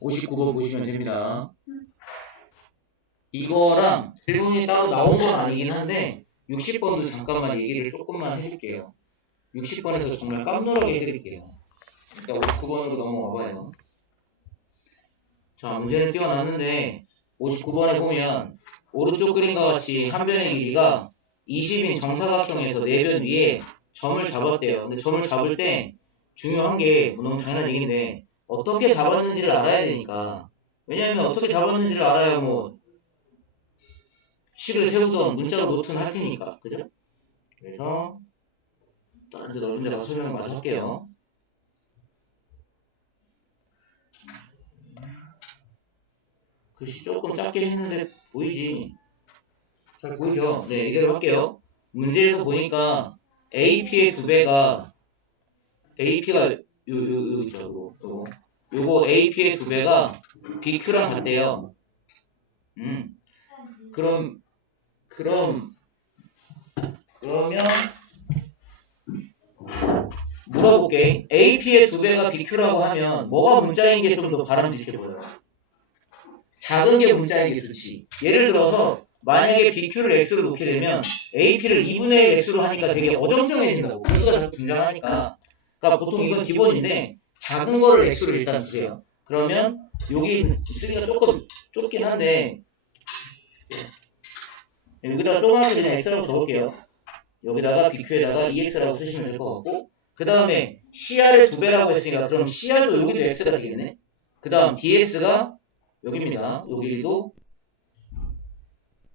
59번 보시면 됩니다. 이거랑 질문이 따로 나온 건 아니긴 한데 60번도 잠깐만 얘기를 조금만 해줄게요. 60번에서 정말 깜놀하게 해드릴게요. 일단 59번으로 넘어와봐요. 자, 문제는 띄워놨는데 59번에 보면 오른쪽 그림과 같이 한 변의 길이가 20인 정사각형에서 4변 위에 점을 잡았대요. 근데 점을 잡을 때 중요한 게 너무 당연한 얘기인데 어떻게 잡았는지를 알아야 되니까. 왜냐하면 어떻게 잡았는지를 알아야 뭐 식을 세우던 문자로 노트는 할 테니까. 그죠? 그래서 다른 데 넓은 데 가서 설명 마저 할게요. 글씨 조금 작게 했는데 보이지? 잘 보이죠? 네, 이대로 할게요. 문제에서 보니까 AP의 2배가 AP가 요 있죠. 요거 AP의 2배가 BQ랑 같대요. 그러면 물어볼게. AP의 2배가 BQ라고 하면 뭐가 문자인 게 좀 더 바람직해 보여요? 작은 게 문자인 게 좋지. 예를 들어서 만약에 BQ를 X로 놓게 되면 AP를 2분의 1 X로 하니까 되게 어정쩡해진다고. X가 자꾸 등장하니까. 그러니까 보통 이건 기본인데 작은 거를 X로 일단 주세요. 그러면 여기 쓰기가 조금 좁긴 한데 여기다가 조그맣게 그냥 X라고 적을게요. 여기다가 BQ에다가 EX라고 쓰시면 될 것 같고 그 다음에 CR의 2배라고 했으니까 그럼 CR도 여기도 X가 되겠네. 그 다음 DS가 여기입니다. 여기도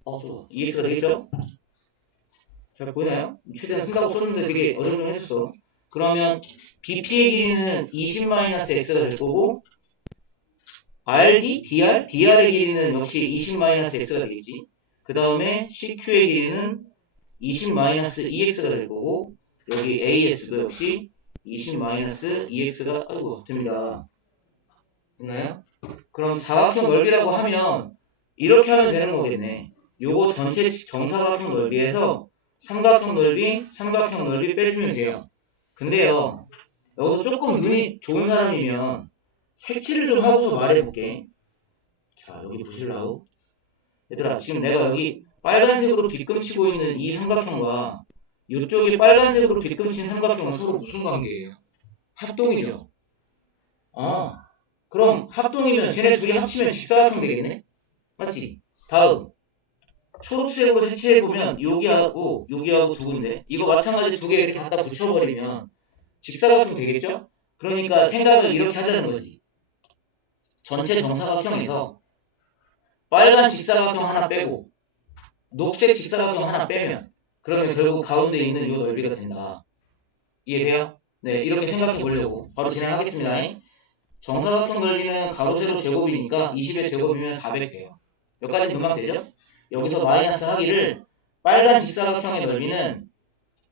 좋아. EX가 되겠죠? 잘 보이나요? 최대한 쓴다고 썼는데 되게 어정쩡했어. 그러면 BP의 길이는 20-X가 될 거고 DR의 길이는 역시 20-X가 되겠지. 그 다음에 CQ의 길이는 20-EX가 될 거고 여기 AS도 역시 20-EX가 됩니다. 됐나요? 그럼 사각형 넓이라고 하면 이렇게 하면 되는 거겠네. 요거 전체 정사각형 넓이에서 삼각형 넓이 빼주면 돼요. 근데요, 여기서 조금 눈이 좋은 사람이면 색칠을 좀 하고서 말해볼게. 자, 여기 보실라우? 얘들아, 지금 내가 여기 빨간색으로 빗금치고 있는 이 삼각형과 이쪽이 빨간색으로 빗금친 삼각형은 서로 무슨 관계예요? 합동이죠. 그럼 합동이면 쟤네 둘이 합치면 직사각형 되겠네? 맞지? 다음 초록색으로 색칠해보면 여기하고 두 군데 이거 마찬가지 두 개 이렇게 갖다 붙여버리면 직사각형 되겠죠? 그러니까 생각을 이렇게 하자는 거지. 전체 정사각형에서 빨간 직사각형 하나 빼고 녹색 직사각형 하나 빼면 그러면 결국 가운데 있는 이 넓이가 된다. 이해돼요? 네, 이렇게 생각해 보려고 바로 진행하겠습니다. 정사각형 넓이는 가로 세로 제곱이니까 20의 제곱이면 400 돼요. 여기까지 금방 되죠? 여기서 마이너스 하기를 빨간 직사각형의 넓이는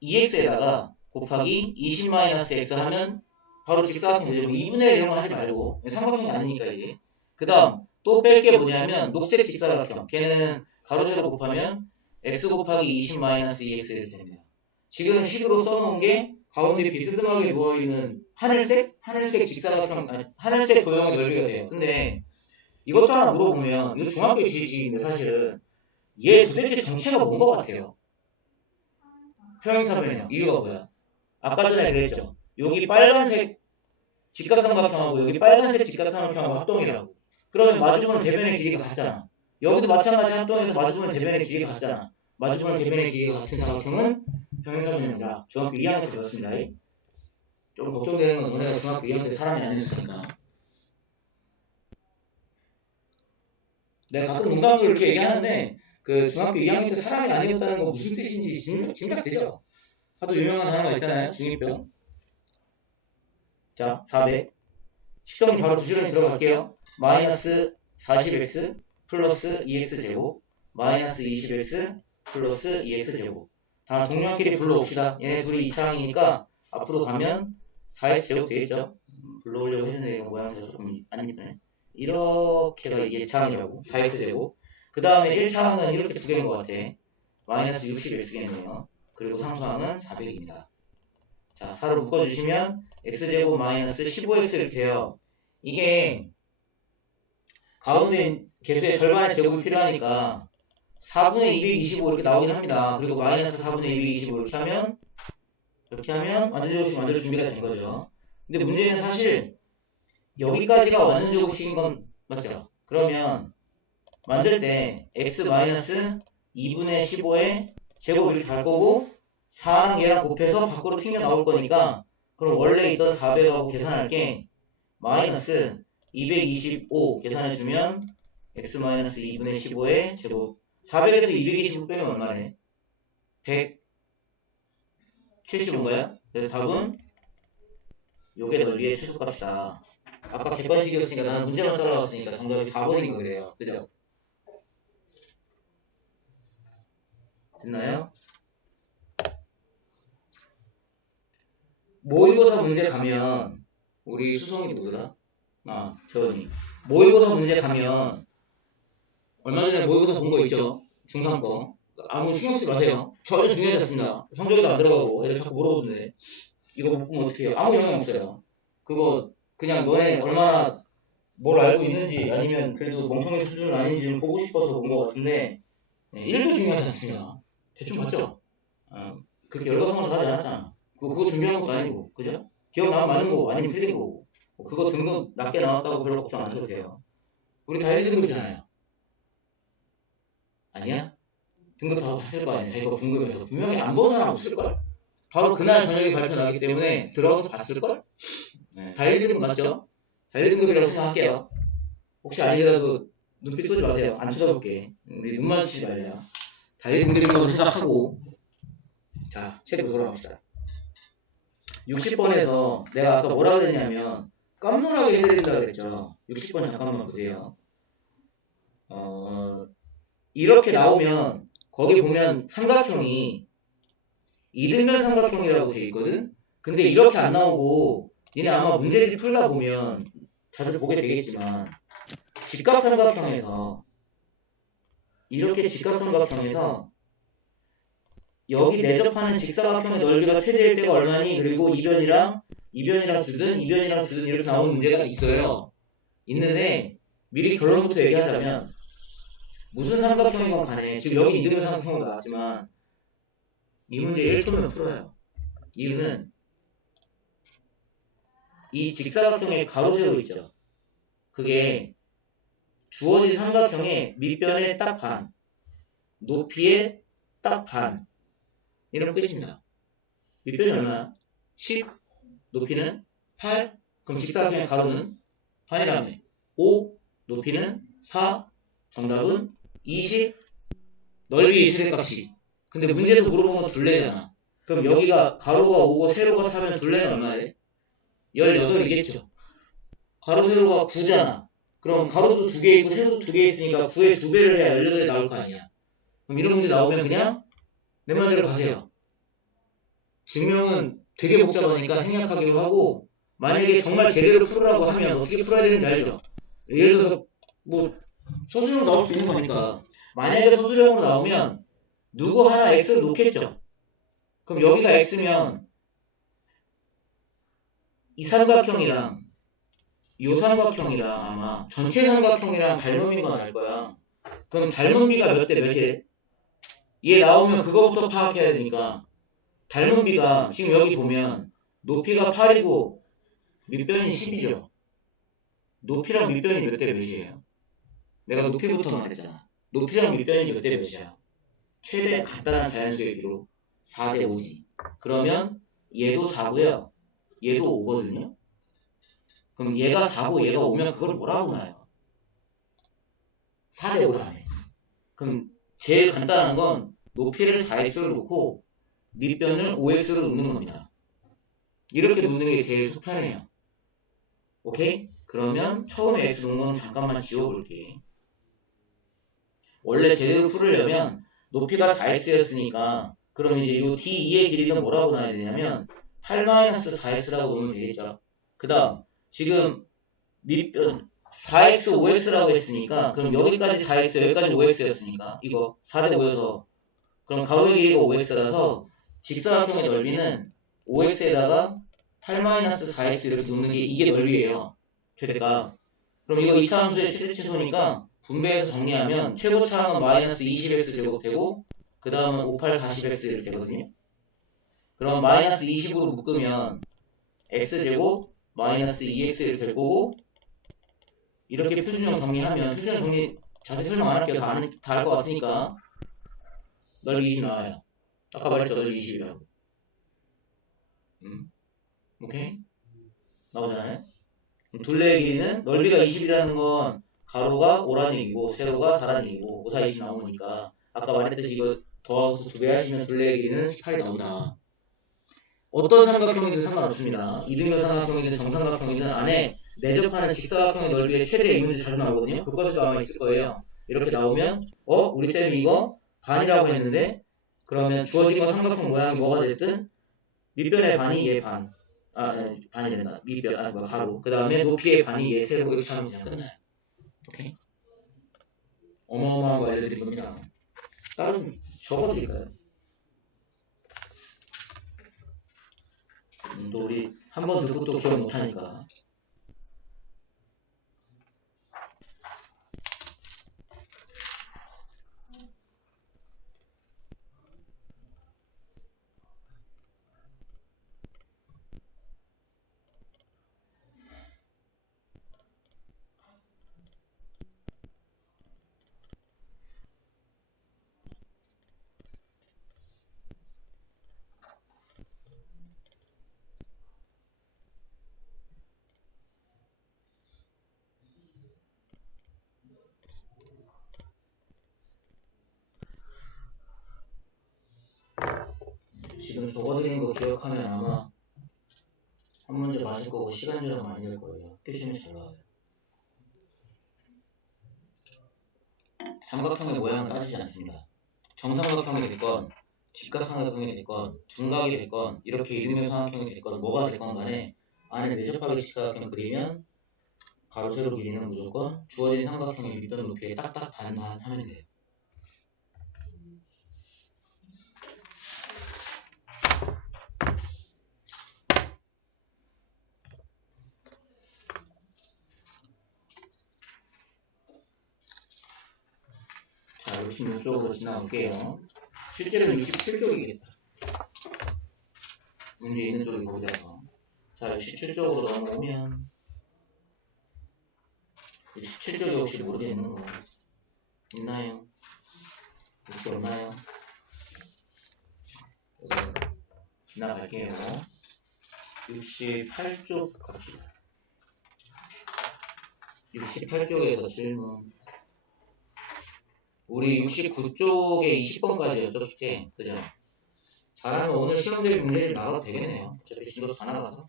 2x에다가 곱하기 20-x 하면 바로 직사각형 되죠. 2분의 1 이런 거 하지 말고 삼각형이 아니니까 이제 그 다음 또 뺄 게 뭐냐면 녹색 직사각형 걔는 가로 세로 곱하면 x 곱하기 20-2x 이렇게 됩니다. 지금 식으로 써놓은 게 가운데 비스듬하게 누워있는 하늘색 직사각형 하늘색 도형의 넓이가 돼요. 근데 이것도 하나 물어보면 이거 중학교 지식인데 사실은 얘 도대체 정체가 뭔 것 같아요? 평행사변형 이유가 뭐야? 아까 전에 그랬죠. 여기 빨간색 직각삼각형하고 여기 빨간색 직각삼각형하고 합동이라고. 그러면 마주보는 대변의 길이가 같잖아. 여기도 마찬가지 합동해서 마주보는 대변의 길이가 같잖아. 마주보는 대변의 길이가 같은 삼각형은 평행사변형이다. 중학교 2학년 때 배웠습니다. 좀 걱정되는 건 너네가 중학교 2학년 때 사람이 아니었으니까. 내가 가끔 농담으로 이렇게 얘기하는데 그 중학교 2학년 때 사람이 아니었다는 거 무슨 뜻인지 짐작되죠? 하도 유명한 단어가 있잖아요. 중2병. 자, 400. 식정리 바로 부지런히 들어갈게요. 마이너스 40x 플러스 2x제곱 마이너스 20x 플러스 2x제곱 다 동료끼리 불러옵시다. 얘네 둘이 2차항이니까 앞으로 가면 4x제곱 되겠죠? 불러오려고 했는데 이거 모양새가 조금 안 이쁘네. 이렇게가 이게 2차항이라고 4x제곱 그 다음에 1차항은 이렇게 두 개인 것 같아. 마이너스 60x겠네요. 그리고 상수항은 400입니다. 자, 4로 묶어주시면 x제곱 마이너스 15x 이렇게 돼요. 이게 가운데 개수의 절반의 제곱이 필요하니까 4분의 225 이렇게 나오긴 합니다. 그리고 마이너스 4분의 225 이렇게 하면 완전 제곱식 만들 준비가 된 거죠. 근데 문제는 사실 여기까지가 완전 제곱식인 건 맞죠? 그러면 만들 때 x 마이너스 2분의 15의 제곱 이렇게 갈 거고 4랑 얘랑 곱해서 밖으로 튕겨 나올 거니까 그럼 원래 있던 400하고 계산할게 마이너스 225 계산해주면 x 마이너스 2분의 15의 제곱 400에서 225 빼면 얼마네? 175인가요? 그래서 답은 요게 넓이의 최소값이다. 아까 객관식이었으니까 나는 문제만 잘라왔으니까 정답이 4번인 거예요. 그죠? 됐나요? 모의고사 문제 가면 우리 수성이 누구더라? 재원이. 모의고사 문제 가면 얼마 전에 모의고사 본 거 있죠? 중3 거. 아무 신경 쓰지 마세요. 전혀 중요하지 않습니다. 성적에도 안 들어가고 애들 자꾸 물어보는데 이거 못 보면 어떻게 해요? 아무 영향 없어요. 그거 그냥 너네 얼마나 뭘 알고 있는지 아니면 그래도 멍청이 수준은 아닌지 좀 보고 싶어서 본 것 같은데 1도 중요하지 않습니다. 대충 봤죠? 그렇게 열과성을 하지 않았잖아. 그거 준비한 것도 아니고 그죠? 기억나면 맞는 거고 아니면 틀린 거고 그거 등급 낮게 나왔다고 별로 걱정 안 하셔도 돼요. 우리 다 1등급이잖아요. 아니야? 등급 다 봤을 거 아니야. 자기가 궁금해서 분명히 안 본 사람 없을걸? 바로 그날 저녁에 발표 나기 때문에 들어가서 봤을걸? 다 1등급 맞죠? 다 1등급이라고 생각할게요. 혹시 아니더라도 눈빛 쏘지 마세요. 안 쳐다볼게. 우리 눈 마주치지 말자. 다 1등급이라고 생각하고 자, 책으로 돌아갑시다. 60번에서 내가 아까 뭐라 그랬냐면 깜놀하게 해드린다 그랬죠. 60번 잠깐만 보세요. 이렇게 나오면 거기 보면 삼각형이 이등변 삼각형이라고 돼 있거든. 근데 이렇게 안 나오고 니네 아마 문제집 풀다 보면 자주 보게 되겠지만 직각삼각형에서 이렇게 직각삼각형에서 여기 내접하는 직사각형의 넓이가 최대일 때가 얼마니? 그리고 이변이랑 주든 이렇게 나오는 문제가 있어요. 있는데 미리 결론부터 얘기하자면 무슨 삼각형이건 간에 지금 여기 이등변 삼각형으로 나왔지만 이 문제 1초면 풀어요. 이유는 이 직사각형의 가로 세로 있죠. 그게 주어진 삼각형의 밑변의 딱 반, 높이의 딱 반 이러면 끝입니다. 밑변이 얼마야? 10, 높이는 8, 그럼 직사각형의 가로는 반이라며 5, 높이는 4, 정답은 20, 넓이의 최대값이. 근데 문제에서 물어본 건 둘레잖아. 그럼 여기가 가로가 5고 세로가 4면 둘레는 얼마래? 18이겠죠. 가로 세로가 9잖아. 그럼 가로도 2개 있고 세로도 2개 있으니까 9에 2배를 해야 18이 나올 거 아니야. 그럼 이런 문제 나오면 그냥 내 말대로 가세요. 증명은 되게 복잡하니까 생략하기로 하고 만약에 정말 제대로 풀으라고 하면 어떻게 풀어야 되는지 알죠? 예를 들어서 뭐 소수형 나올 수 있는 거니까 만약에 소수형으로 나오면 누구 하나 x를 놓겠죠. 그럼 여기가 x면 이 삼각형이랑 이 삼각형이랑 아마 전체 삼각형이랑 닮음인 건 알 거야. 그럼 닮음비가 몇 대 몇이래? 얘 나오면 그거부터 파악해야 되니까 닮음비가 지금 여기 보면 높이가 8이고 밑변이 10이죠. 높이랑 밑변이 몇 대 몇이에요? 내가 높이부터 말했잖아. 높이랑 밑변이 몇 대 몇이야? 최대 간단한 자연수의 비로 4대 5지. 그러면 얘도 4고요. 얘도 5거든요. 그럼 얘가 4고 얘가 5면 그걸 뭐라고 나요? 4대 5라며. 그럼 제일 간단한 건 높이를 4x로 놓고 밑변을 5x로 놓는 겁니다. 이렇게 놓는 게 제일 속편해요. 오케이? 그러면 처음에 x 놓은 건 잠깐만 지워볼게. 원래 제대로 풀으려면 높이가 4x였으니까 그럼 이제 이 d2의 길이는 뭐라고 나야 되냐면 8-4x라고 놓으면 되겠죠. 그 다음 지금 밑변 4x 5x라고 했으니까 그럼 여기까지 4x 여기까지 5x였으니까 이거 4대 5여서 그럼 가로의 길이가 5x라서 직사각형의 넓이는 5x에다가 8-4x 이렇게 놓는 게 이게 넓이에요. 최대가. 그럼 이거 2차 함수의 최대 최소니까 분배해서 정리하면 최고차항은 마이너스 20x 제곱 되고 그 다음은 58, 40x 이렇게 되거든요. 그럼 마이너스 20으로 묶으면 x제곱 마이너스 2x 이렇게 될 거고 이렇게 표준형 정리하면 표준형 정리 자세히 설명 안 할게요. 다 알 것 같으니까 넓이 20 나와요. 아까 말했죠. 넓이 20이라고. 오케이? 나오잖아요. 둘레의 길이는 넓이가 20이라는 건 가로가 5라는 얘기고 세로가 4라는 얘기고 5, 4, 20 나온 거니까 아까 말했듯이 이거 더해서 2배 하시면 둘레의 길이는 18이 나온다. 어떤 삼각형이든 상관없습니다. 이등변 삼각형이든 정삼각형이든 안에 내접하는 직사각형의 넓이의 최대 이 문제 자주 나오거든요. 교과서도 아마 있을 거예요. 이렇게 나오면 우리 쌤이 이거 반이라고 했는데 그러면 주어진 건 삼각형 모양이 뭐가 됐든 밑변의 반이 얘 반. 반이 된다. 밑변, 가로. 그 다음에 높이의 반이 얘 세로 이렇게 하면 그냥 끝나요. 오케이? 어마어마한 거 알려드린 겁니다. 다른 적어드릴까요? 또 우리 한 번 듣고 또 기억 못하니까. 지금 적어드린 거 기억하면 아마 한 문제 맞을 거고 시간 절약 많이 될 거예요. 학교시험에 잘 나와요. 삼각형의 모양은 따지지 않습니다. 정삼각형이 됐건 직각삼각형이 됐건 둔각이 됐건 이렇게 이등변 삼각형이 됐건 뭐가 됐건 간에 안에 내접하게 직사각형 그리면 가로 세로 길이는 무조건 주어진 삼각형의 밑변 높이에 딱딱 반반 하면 돼요. 자, 66쪽으로 지나갈게요. 실제로는 67쪽이겠다. 문제 있는 쪽이 거기라서. 자, 67쪽으로 넘어오면 67쪽이 혹시 모르겠는 거 있나요? 혹시 없나요? 지나갈게요. 68쪽 갑시다. 68쪽에서 질문. 우리 69쪽에 20번까지였죠, 숙제. 그죠? 잘하면 오늘 시험 대비 문제집 나가도 되겠네요. 어차피 진도 다 나가서.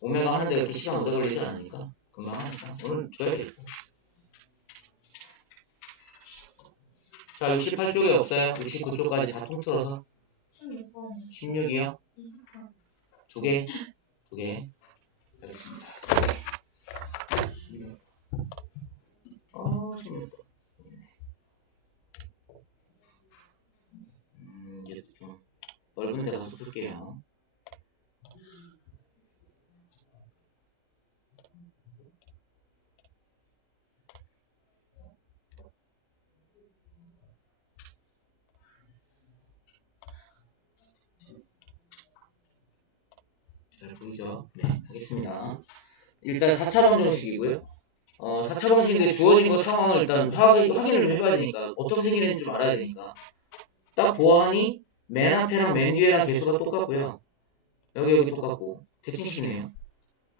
오면 하는데 그렇게 시간 오래 걸리지 않으니까. 금방 하니까. 오늘 줘야 되겠다. 자, 68쪽에 없어요? 69쪽까지 다 통틀어서. 16이요? 두 개? 두 개. 알겠습니다. 16. 이제 좀 넓은 데 가서 풀게요. 잘 보이죠? 네, 하겠습니다. 일단 4차 방정식이고요. 4차 방식인데 주어진 거 상황을 일단 확인을 좀 해봐야 되니까 어떻게 생기는지 좀 알아야 되니까 딱 보아하니 맨 앞에랑 맨 뒤에랑 개수가 똑같고요. 여기 똑같고 대칭식이네요.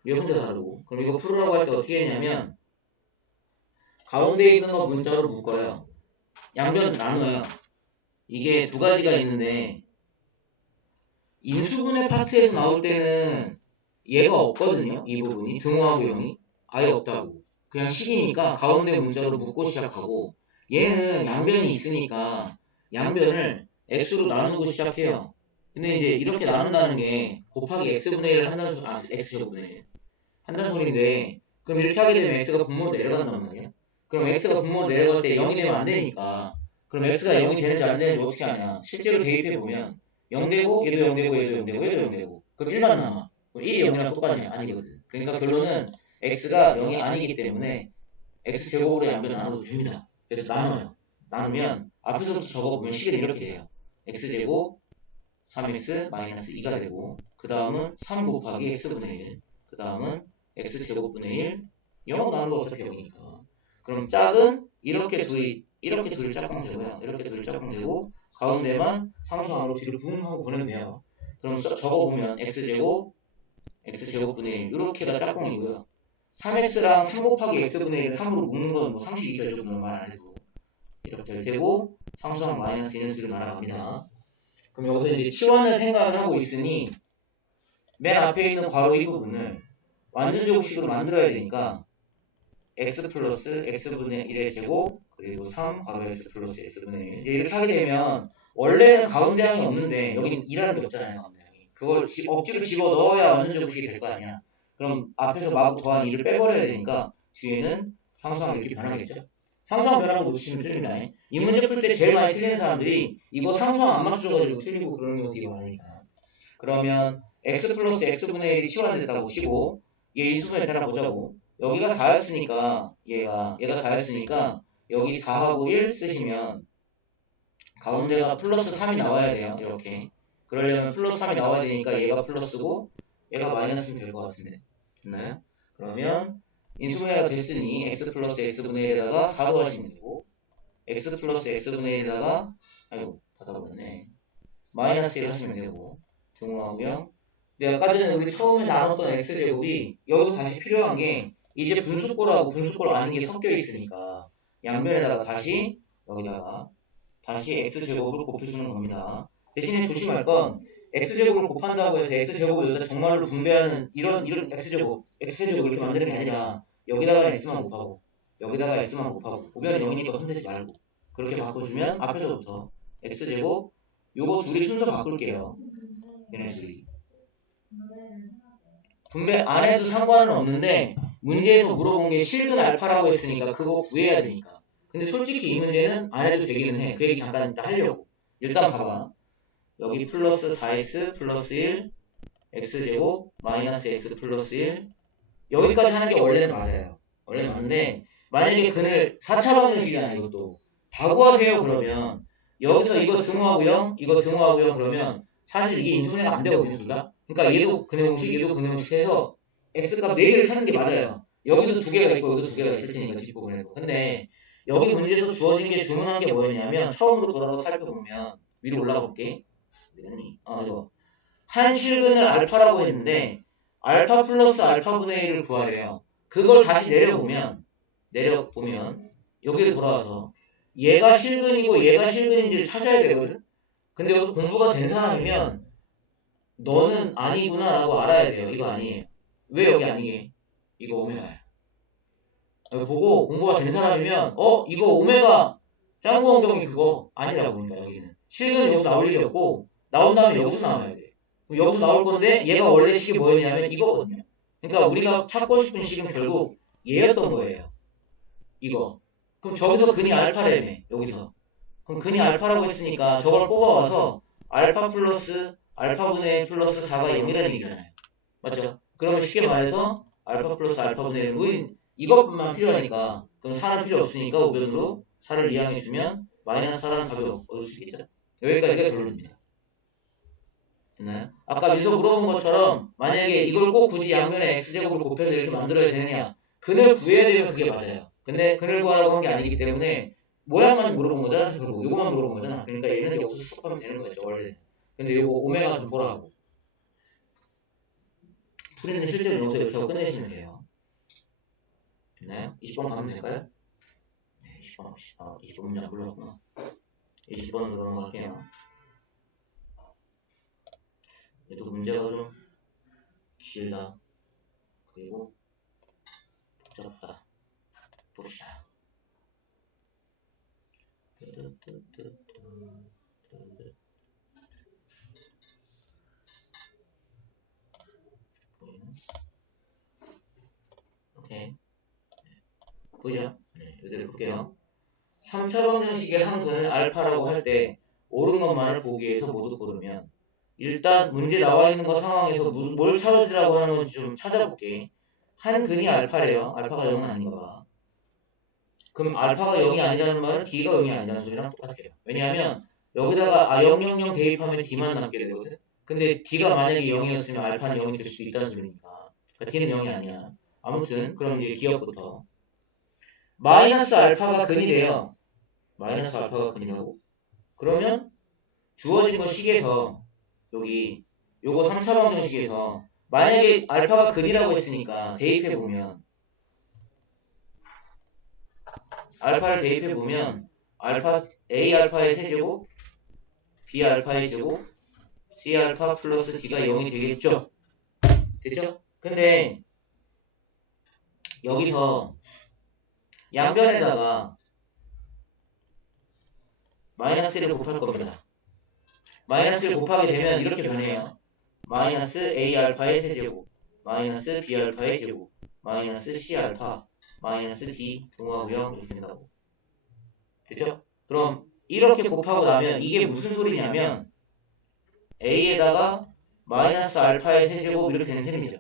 위에 혼자 다르고. 그럼 이거 풀으라고 할 때 어떻게 했냐면 가운데에 있는 거 문자로 묶어요. 양변 나눠요. 이게 두 가지가 있는데 인수분해 파트에서 나올 때는 얘가 없거든요. 이 부분이 등호하고 0이 아예 없다고. 그냥 식이니까 가운데 문자로 묶고 시작하고 얘는 양변이 있으니까 양변을 x로 나누고 시작해요. 근데 이제 이렇게 나눈다는 게 곱하기 x분의 1을 한다는 소리, x제곱분의 1 한다는 소리인데 그럼 이렇게 하게 되면 x가 분모로 내려간단 말이에요. 그럼 x가 분모로 내려갈 때 0이 되면 안 되니까 그럼 x가 0이 되는지 안 되는지 어떻게 하냐. 실제로 대입해보면 0 되고 얘도 0 되고 얘도 0 되고 얘도 0 되고 그럼 1만 남아. 그럼 1이 0이랑 똑같냐? 아니거든. 그러니까 결론은 x가 0이 아니기 때문에 x제곱으로 양변 나눠도 됩니다. 그래서 나눠요. 나누면 앞에서부터 적어보면 식이 이렇게 돼요. x제곱 3x 마이너스 2가 되고 그 다음은 3 곱하기 x분의 1, 그 다음은 x제곱분의 1, 0 나누는 거 어차피 0이니까. 그럼 짝은 이렇게 둘이 짝꿍 되고요. 이렇게 둘이 짝꿍 되고 가운데만 상수항으로 뒤로 붕 하고 보내면 돼요. 그럼 적어보면 x제곱분의 1 이렇게가 짝꿍이고요. 3x랑 3 곱하기 x분의 1을 3으로 묶는 건 뭐 상식이죠. 이 정도는 말 안 해도. 이렇게 될 테고 상수항 마이너스 1은 뒤로 날아갑니다. 그럼 여기서 이제 치환을 생각을 하고 있으니 맨 앞에 있는 괄호 이 부분을 완전제곱식으로 만들어야 되니까 x 플러스 x분의 1의 제곱 그리고 3 괄호 x 플러스 x분의 1 이렇게 하게 되면 원래는 가운데항이 없는데 여기는 2라는 게 없잖아요. 가운데항이. 그걸 억지로 집어 넣어야 완전제곱식이 될 거 아니야. 그럼 앞에서 마구 더한 2를 빼버려야 되니까 뒤에는 상수항이 이렇게 변하겠죠. 상수항 변하는 거 놓치시면 틀립니다. 이 문제 풀 때 제일 많이 틀리는 사람들이 이거 상수항 안 맞춰가지고 틀리고 그러는 경우 되게 많으니까. 그러면 x 플러스 x분의 1이 치환됐다고 치고 얘 인수분해 대나 보자고. 여기가 4였으니까 얘가 4였으니까 여기 4하고 1 쓰시면 가운데가 플러스 3이 나와야 돼요. 이렇게. 그러려면 플러스 3이 나와야 되니까 얘가 플러스고 얘가 마이너스면 될 것 같은데. 됐나요? 그러면 인수분해가 됐으니 x 플러스 x분의 1에다가 4 더하시면 되고 x 플러스 x분의 1에다가 아이고 받아버렸네. 마이너스 1 하시면 되고 등호하고요. 근데 아까 전에 우리 처음에 나눴던 x제곱이 여기서 다시 필요한 게 이제 분수꼴하고 분수꼴 아닌 게 섞여 있으니까 양변에다가 다시 여기다가 다시 x제곱을 곱해주는 겁니다. 대신에 조심할 건 x제곱을 곱한다고 해서 x제곱을 여기다 정말로 분배하는 이런 x제곱 이렇게 만드는 게 아니라 여기다가 x만 곱하고 여기다가 x만 곱하고 보면 0이니까 손대지 말고 그렇게 바꿔주면 앞에서부터 x제곱 요거 둘이 순서 바꿀게요. 얘네 둘이 분배 안 해도 상관은 없는데 문제에서 물어본 게 실근 알파라고 했으니까 그거 구해야 되니까. 근데 솔직히 이 문제는 안 해도 되기는 해. 그 얘기 잠깐 이따 하려고. 일단 봐봐. 여기 플러스 4x 플러스 1 x제곱 마이너스 x 플러스 1 여기까지 하는 게 원래는 맞아요. 원래는 맞는데 만약에 근을 4차 방정식이잖아요. 이것도 다 구하세요 그러면 여기서 이거 등호하고 0 이거 등호하고 0 그러면 사실 이게 인수분해가 안 되거든요. 둘 다. 그러니까 얘도 근의 공식 얘도 근의 공식 해서 x값 4개를 찾는 게 맞아요. 여기도 2개가 있고 여기도 2개가 있을 테니까 뒷부분에도. 근데 여기 문제에서 주어진 게 주문한 게 뭐였냐면 처음으로 돌아서 살펴보면 위로 올라가 볼게. 이거 한 실근을 알파라고 했는데 알파 플러스 알파분의 1을 구하래요. 그걸 다시 내려보면 여기로 돌아와서 얘가 실근이고 얘가 실근인지를 찾아야 되거든. 근데 여기서 공부가 된 사람이면 너는 아니구나 라고 알아야 돼요. 이거 아니에요. 왜 여기 아니게? 이거 오메가야. 여기 보고 공부가 된 사람이면 이거 오메가 짱구 엉덩이 그거 아니라고 보니까 여기는 실근은 여기서 나올 일이 없고 나온 다음에 여기서 나와야 돼. 그럼 여기서 나올 건데 얘가 원래 식이 뭐였냐면 이거거든요. 그러니까 우리가 찾고 싶은 식은 결국 얘였던 거예요. 이거. 그럼 저기서 근이 알파라며 여기서. 그럼 근이 알파라고 했으니까 저걸 뽑아와서 알파 플러스 알파분의 1 플러스 4가 0이라는 얘기잖아요. 맞죠? 그러면 쉽게 말해서 알파 플러스 알파분의 1은 이것만 필요하니까 그럼 4는 필요 없으니까 우변으로 4를 이항해주면 마이너스 4라는 답이 얻을 수 있겠죠? 여기까지가 결론입니다. 됐나요? 아까 민서 물어본 것처럼 만약에 이걸 꼭 굳이 양면에 x제곱을 곱해서 이렇게 만들어야 되느냐 근을 구해야 되면 그게 맞아요. 근데 근을 구하라고 한 게 아니기 때문에 모양만 물어본 거잖아. 그리고 요거만 물어본 거잖아. 그러니까 얘는 여기서 수습하면 되는 거죠 원래. 근데 요거 오메가 좀 보라고. 풀이는 실제로 여기서 이렇게 하고 끝내시면 돼요. 됐나요? 20번 가면 될까요? 네, 20번 문제 안 불렀구나. 20번으로 넘어갈게요. 얘도 문제가 좀 길다. 그리고 복잡하다. 봅시다. 오케이. 보이죠? 네, 이대로 볼게요. 3차 방정식의 한 근을 알파라고 할 때 옳은 것만을 보기 위해서 모두 고르면 일단 문제 나와 있는 거 상황에서 뭘 찾아주라고 하는 건지 좀 찾아볼게. 한 근이 알파래요. 알파가 0은 아닌가 봐. 그럼 알파가 0이 아니라는 말은 D가 0이 아니라는 소리랑 똑같아요. 왜냐하면 여기다가 000 대입하면 D만 남게 되거든. 근데 D가 만약에 0이었으면 알파는 0이 될 수 있다는 소리니까. 그러니까 D는 0이 아니야. 아무튼 그럼 이제 기억부터 마이너스 알파가 근이래요. 마이너스 알파가 근이라고? 그러면 주어진 거 식에서 여기 요거 3차 방정식에서 만약에 알파가 근이라고 했으니까 대입해보면 알파를 대입해보면 알파 A 알파의 세제곱 B 알파의 제곱 C 알파 플러스 D가 0이 되겠죠? 됐죠? 근데 여기서 양변에다가 마이너스를 곱할 겁니다. 마이너스를 곱하게 되면 이렇게 변해요. 마이너스 A 알파의 세제곱 마이너스 B 알파의 제곱 마이너스 C 알파 마이너스 D 등호하고 0 이렇게 된다고. 됐죠? 그럼 이렇게 곱하고 나면 이게 무슨 소리냐면 A에다가 마이너스 알파의 세제곱 이렇게 되는 셈이죠.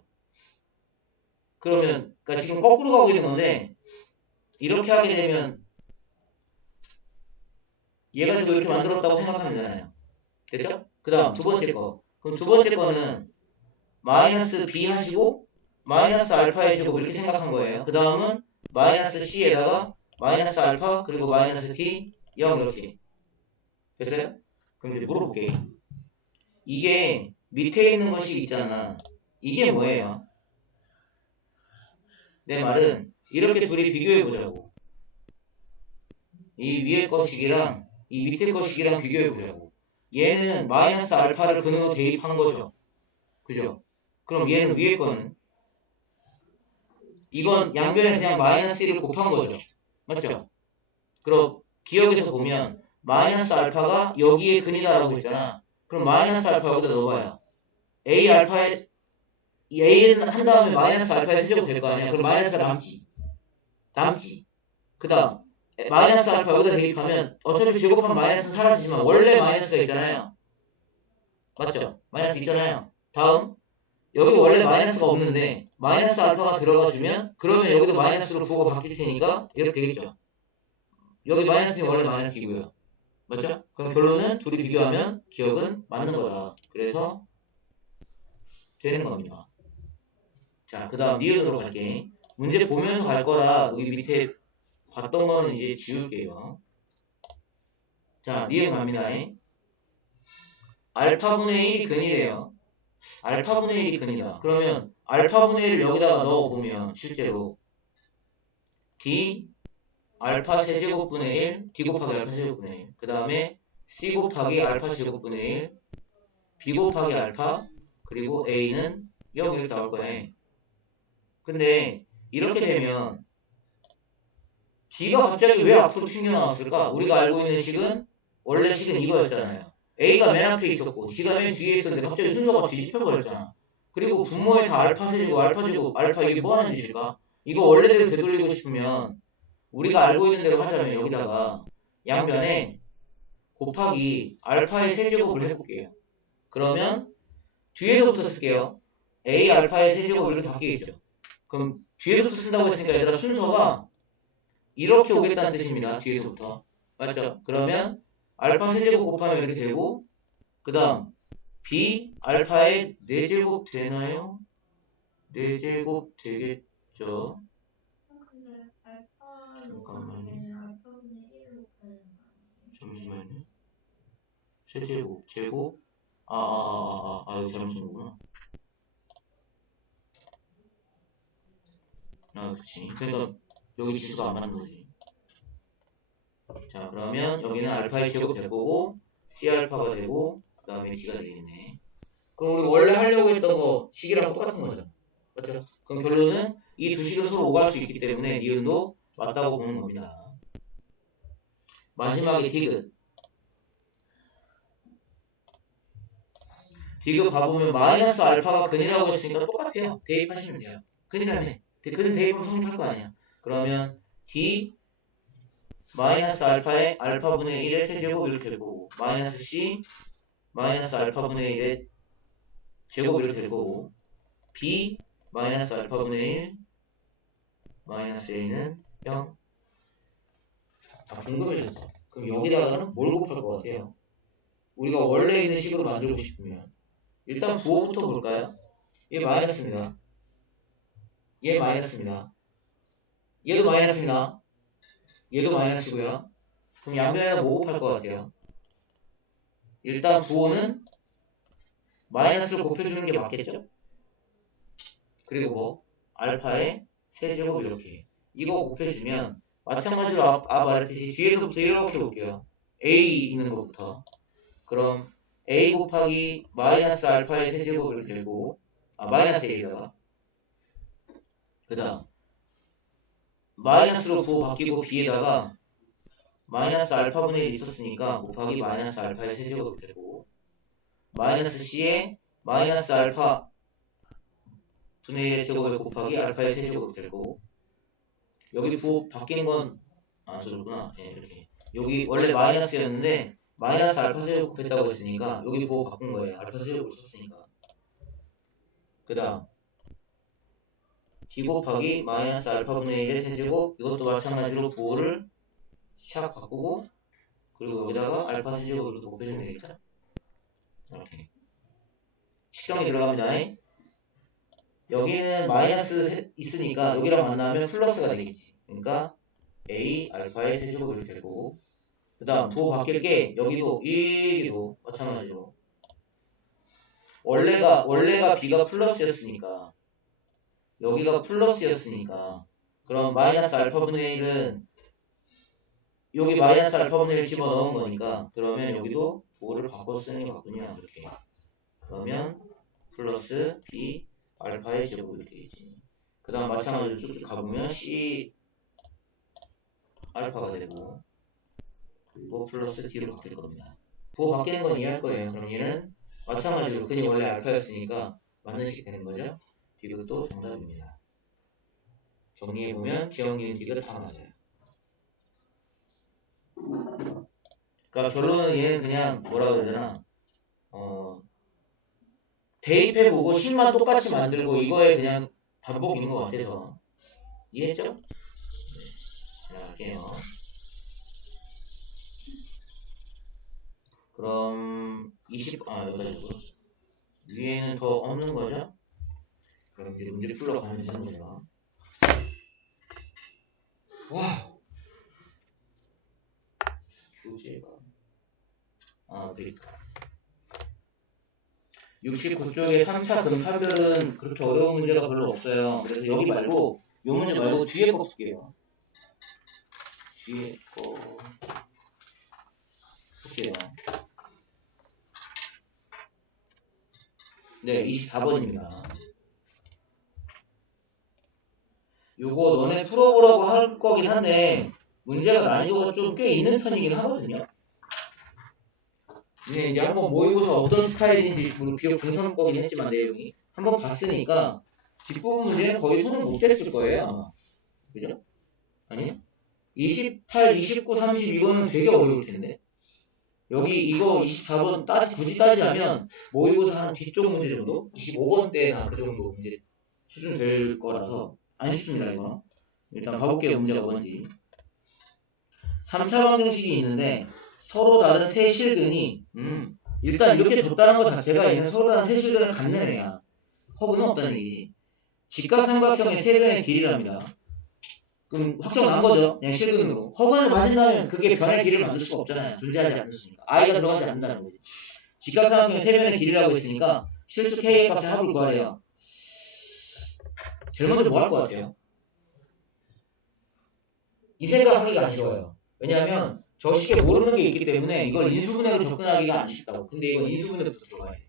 그러면 그러니까 지금 거꾸로 가고 있는 건데 이렇게 하게 되면 얘가 지금 이렇게 만들었다고 생각하면 되잖아요. 됐죠? 그 다음 두 번째 거. 그럼 두 번째 거는 마이너스 B 하시고 마이너스 알파의 제곱 이렇게 생각한 거예요. 그 다음은 마이너스 C에다가 마이너스 알파 그리고 마이너스 D 0 이렇게. 됐어요? 그럼 이제 물어볼게. 이게 밑에 있는 것이 있잖아. 이게 뭐예요? 내 말은 이렇게 둘이 비교해보자고. 이 위에 거식이랑 이 밑에 거식이랑 비교해보자고. 얘는 마이너스 알파를 근으로 대입한 거죠. 그죠? 그럼 얘는 위에 거는 이건 양변에 그냥 마이너스 1을 곱한 거죠. 맞죠? 그럼 기억에서 보면 마이너스 알파가 여기에 근이다라고 했잖아. 그럼 마이너스 알파 여기다 넣어봐요. A 알파에 A는 한 다음에 마이너스 알파에 세제곱 될 거 아니야. 그럼 마이너스가 남지. 그 다음 마이너스 알파 여기다 대입하면 어차피 제곱하면 마이너스는 사라지지만 원래 마이너스가 있잖아요. 맞죠? 마이너스 있잖아요. 다음 여기 원래 마이너스가 없는데 마이너스 알파가 들어가주면 그러면 여기도 마이너스로 부호가 바뀔 테니까 이렇게 되겠죠. 여기 마이너스는 원래 마이너스이고요. 맞죠? 그럼 결론은 둘이 비교하면 기억은 맞는 거다. 그래서 되는 겁니다. 자, 그 다음 니은으로 갈게. 문제 보면서 갈 거라 여기 밑에 봤던 거는 이제 지울게요. 자, 니은 갑니다. 알파분의 1이 근이래요. 알파분의 1이 근이다. 그러면 알파분의 1을 여기다가 넣어보면 실제로 D 알파 세제곱분의 1 D 곱하기 알파 세제곱분의 1 그 다음에 C 곱하기 알파 제곱분의 1 B 곱하기 알파 그리고 A는 0 이렇게 나올 거예요. 근데 이렇게 되면 D가 갑자기 왜 앞으로 튕겨나왔을까? 우리가 알고 있는 식은 원래 식은 이거였잖아요. A가 맨 앞에 있었고 D가 맨 뒤에 있었는데 갑자기 순서가 뒤집혀버렸잖아. 그리고 분모에 다 알파 세제곱 알파 제곱 알파 이게 뭐하는 짓일까? 이거 원래대로 되돌리고 싶으면 우리가 알고 있는 대로 하자면 여기다가 양변에 곱하기 알파의 세제곱을 해볼게요. 그러면 뒤에서부터 쓸게요. A 알파의 세제곱 이렇게 바뀌겠죠. 그럼 뒤에서부터 쓴다고 했으니까 얘들아 순서가 이렇게 오겠다는 뜻입니다. 뒤에서부터. 맞죠? 그러면 알파 세제곱 곱하면 이렇게 되고 그 다음 B 알파의 4제곱 되나요? 4제곱 되겠죠? 잠깐만요. 잠시만요. 세제곱, 제곱 이거 잘못 쓴 거구나. 그치. 그러니까 여기 지수가 안 맞는 거지. 자, 그러면 여기는 알파의 제곱 될 거고 C 알파가 되고 그 다음에 D가 되겠네. 그럼 우리 원래 하려고 했던 거 식이랑 똑같은 거죠. 맞죠? 그럼 결론은 이 두 식을 서로 오갈 수 있기 때문에 니은도 맞다고 보는 겁니다. 마지막에 디귿. 디귿 봐보면 마이너스 알파가 근이라고 했으니까 똑같아요. 대입하시면 돼요. 근이라며. 근은 대입하면 성립할 거 아니야. 그러면 D 마이너스 알파의 알파분의 1의 세제곱 이렇게 될 거고 마이너스 C 마이너스 알파분의 1의 제곱 이렇게 될 거고 B 마이너스 알파분의 1 마이너스 A는 0 다 궁금해졌죠. 그럼 여기다가는 뭘 곱할 것 같아요? 우리가 원래 있는 식으로 만들고 싶으면 일단 부호부터 볼까요? 얘 마이너스입니다. 얘 마이너스입니다. 얘도 마이너스입니다. 얘도 마이너스고요. 그럼 양변에다 뭐 곱할 것 같아요? 일단 부호는 마이너스를 곱해주는 게 맞겠죠? 그리고 뭐 알파의 세제곱 이렇게 이거 곱해주면 마찬가지로 아까 말했듯이 뒤에서부터 이렇게 볼게요. A 있는 것부터 그럼 A 곱하기 마이너스 알파의 세제곱을 들고 마이너스 A다가 그 다음 마이너스로 부호 바뀌고 B에다가 마이너스 알파분의 1이 있었으니까 곱하기 마이너스 알파의 세제곱을 들고 마이너스 C에 마이너스 알파 분의 1의 제곱을 곱하기 알파의 세제곱을 들고 여기 부호 바뀐 건 저구나. 네, 이렇게 여기 원래 마이너스였는데 마이너스 알파 세제곱 곱했다고 했으니까 여기 부호 바꾼 거예요. 알파 세제곱을 썼으니까. 그 다음 D 곱하기 마이너스 알파분의 1의 세제곱 이것도 마찬가지로 부호를 샥 바꾸고 그리고 여기다가 알파 세제곱을 또 곱해주면 되겠죠? 이렇게 실형이 들어갑니다. 여기는 마이너스 있으니까 여기랑 만나면 플러스가 되겠지. 그러니까 A 알파의 세제곱을 되고 그 다음 부호 바뀔 게 여기도 1이고 마찬가지로 원래가 B가 플러스였으니까 여기가 플러스였으니까 그럼 마이너스 알파분의 1은 여기 마이너스 알파분의 1 집어넣은 거니까 그러면 여기도 부호를 바꿔 쓰는 게 맞군요. 이렇게 그러면 플러스 B 알파의 제곱이 되겠지. 그 다음 마찬가지로 쭉쭉 가보면 C 알파가 되고 그리고 플러스 D로 바뀔 겁니다. 부호 바뀌는 건 이해할 거예요. 그럼 얘는 마찬가지로 근이 원래 알파였으니까 맞는 식 되는 거죠. D도 또 정답입니다. 정리해보면 기억니은 D가 다 맞아요. 그러니까 결론은 얘는 그냥 뭐라 그래야 되나 대입해보고 식만 똑같이 만들고 이거에 그냥 반복인 것 같아서 이해했죠? 네. 자, 할게요. 그럼 여기까지고 위에는 더 없는 거죠? 그럼 이제 문제 풀러 가면 되는 거죠. 와! 교재가 되겠다. 69쪽에 3차 근파별은 그렇게 어려운 문제가 별로 없어요. 그래서 여기 말고 요 문제 말고 뒤에 거 볼게요. 뒤에 거 볼게요. 네, 24번입니다. 요거 너네 풀어보라고 할 거긴 한데 문제가 난이도가 좀 꽤 있는 편이긴 하거든요. 근데 이제 한번 모의고사 어떤 스타일인지 물론 비록 중3 거긴 했지만 내용이 한번 봤으니까 뒷부분 문제는 거의 손을 못 댔을 거예요 아마. 그죠? 아니요? 28, 29, 30 이거는 되게 어려울 텐데 여기 이거 24번 굳이 따지자면 모의고사 한 뒤쪽 문제 정도? 25번대나 그 정도 문제 수준 될 거라서 안 쉽습니다 이거. 일단 봐볼게요 문제가 뭔지. 3차 방정식이 있는데 서로 다른 세 실근이 일단 이렇게 줬다는 것 자체가 얘는 서로 다른 세 실근을 갖는 애야. 허브는 없다는 얘기지. 직각삼각형의 세 변의 길이랍니다. 그럼 확정 난 거죠. 그냥 실근으로. 허브를 맞은다면 그게 변의 길이를 만들 수가 없잖아요. 존재하지 않으니까. i가 들어가지 않는다는 거지. 직각삼각형의 세 변의 길이라고 했으니까 실수 k의 값의 합을 구하래요. 제일 먼저 뭐 할 것 같아요? 이 생각하기가 안 쉬워요. 왜냐하면 저 식에 모르는 게 있기 때문에 이걸 인수분해로 접근하기가 안 쉽다고. 근데 이건 인수분해부터 들어가야 돼.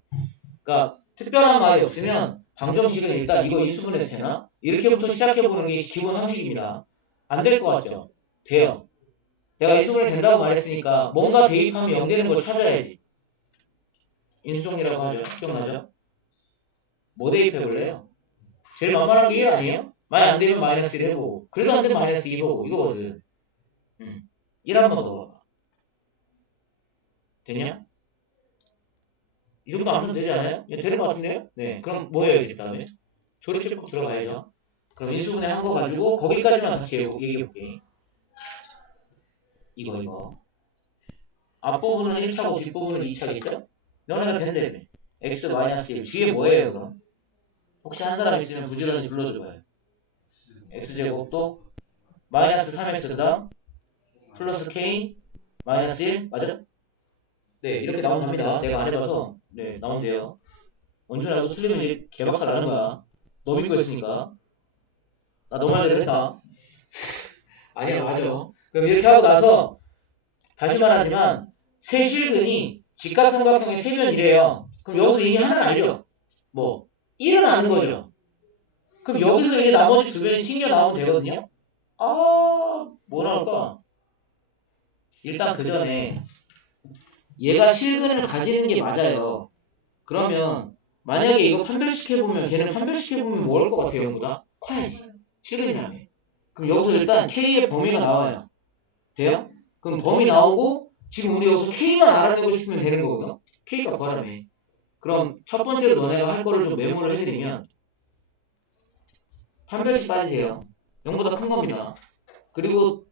그러니까 특별한 말이 없으면 방정식은 일단 이거 인수분해 되나? 이렇게부터 시작해보는 게 기본 상식입니다. 안 될 것 같죠? 돼요. 내가 인수분해 된다고 말했으니까 뭔가 대입하면 0 되는 걸 찾아야지. 인수정리라고 하죠. 기억나죠? 뭐 대입해볼래요? 제일 만만한 게 1 아니에요? 만약 안 되면 마이너스 1 해보고 그래도 안 되면 마이너스 2 해보고 이거거든. 1 한번 넣어봐. 되냐? 이 정도 안 해도 되지 않아요? 되는 것 같은데요? 네. 그럼 뭐 해야지, 그 다음에? 조립식법 들어가야죠. 그럼 인수분해 한 거 가지고 거기까지만 다시 얘기해볼게. 이거 앞부분은 1차고 뒷부분은 2차겠죠? 너네가 된다며. x-1 뒤에 뭐예요 그럼? 혹시 한 사람 있으면 부지런히 불러줘봐요. x제곱도 마이너스 3x 그 다음 플러스 k 마이너스 1 맞아? 네 이렇게 나오면 됩니다. 내가 안 해봐서 네 나온대요. 원준아서 틀리면 이제 개박살 나는 거야. 너 믿고 했으니까. 나 너 말대로 했다. 아니야 맞아. 그럼 이렇게 하고 나서 다시 말하지만 세실근이 직각삼각형의 세면이래요. 그럼 여기서 이미 하나는 알죠? 뭐 1은 아는 거죠. 그럼 여기서 이제 나머지 두 변이 튕겨 나오면 되거든요. 뭐 나올까? 일단 그 전에 얘가 실근을 가지는 게 맞아요. 그러면 만약에 이거 판별식해보면 걔는 판별식해보면 뭐 할 것 같아요? 형보다? 커야지. 실근이라며. 그럼 여기서 일단 K의 범위가 나와요. 돼요? 그럼 범위 나오고 지금 우리 여기서 K만 알아내고 싶으면 되는 거거든. K가 구하라며. 그럼 첫 번째로 너네가 할 거를 좀 메모를 해드리면 판별식 빠지세요. 0보다 큰 겁니다. 그리고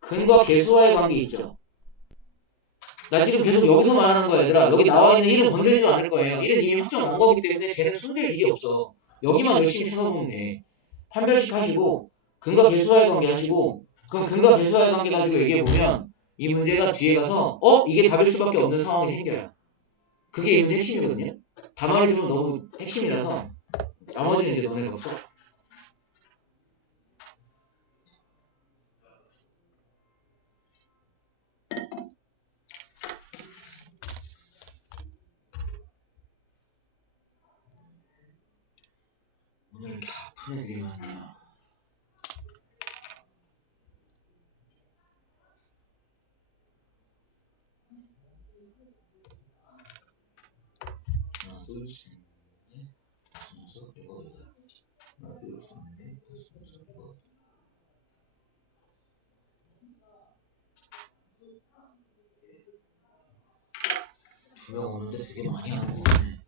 근과 계수와의 관계 있죠. 나 지금 계속 여기서 말하는 거야 얘들아. 여기 나와 있는 1은 건드리지도 않을 거예요. 1은 이미 확정 난 거기 때문에 쟤는 손댈 일이 없어. 여기만 열심히 찾아보면 돼. 판별식 하시고 근과 계수와의 관계 하시고 그럼 근과 계수와의 관계 가지고 얘기해보면 이 문제가 뒤에 가서 이게 답일 수밖에 없는 상황이 생겨요. 그게 이 문제 핵심이거든요. 다 말해주면 너무 핵심이라서 나머지는 이제 너네가 풀어. 오늘 이렇게 아픈 애들이 많냐. 하나 둘셋 넷 다섯 여섯 일곱 여덟 하나 둘셋 넷 다섯 여섯 일곱 두 명 오는데 되게 많이 하는 거 같네.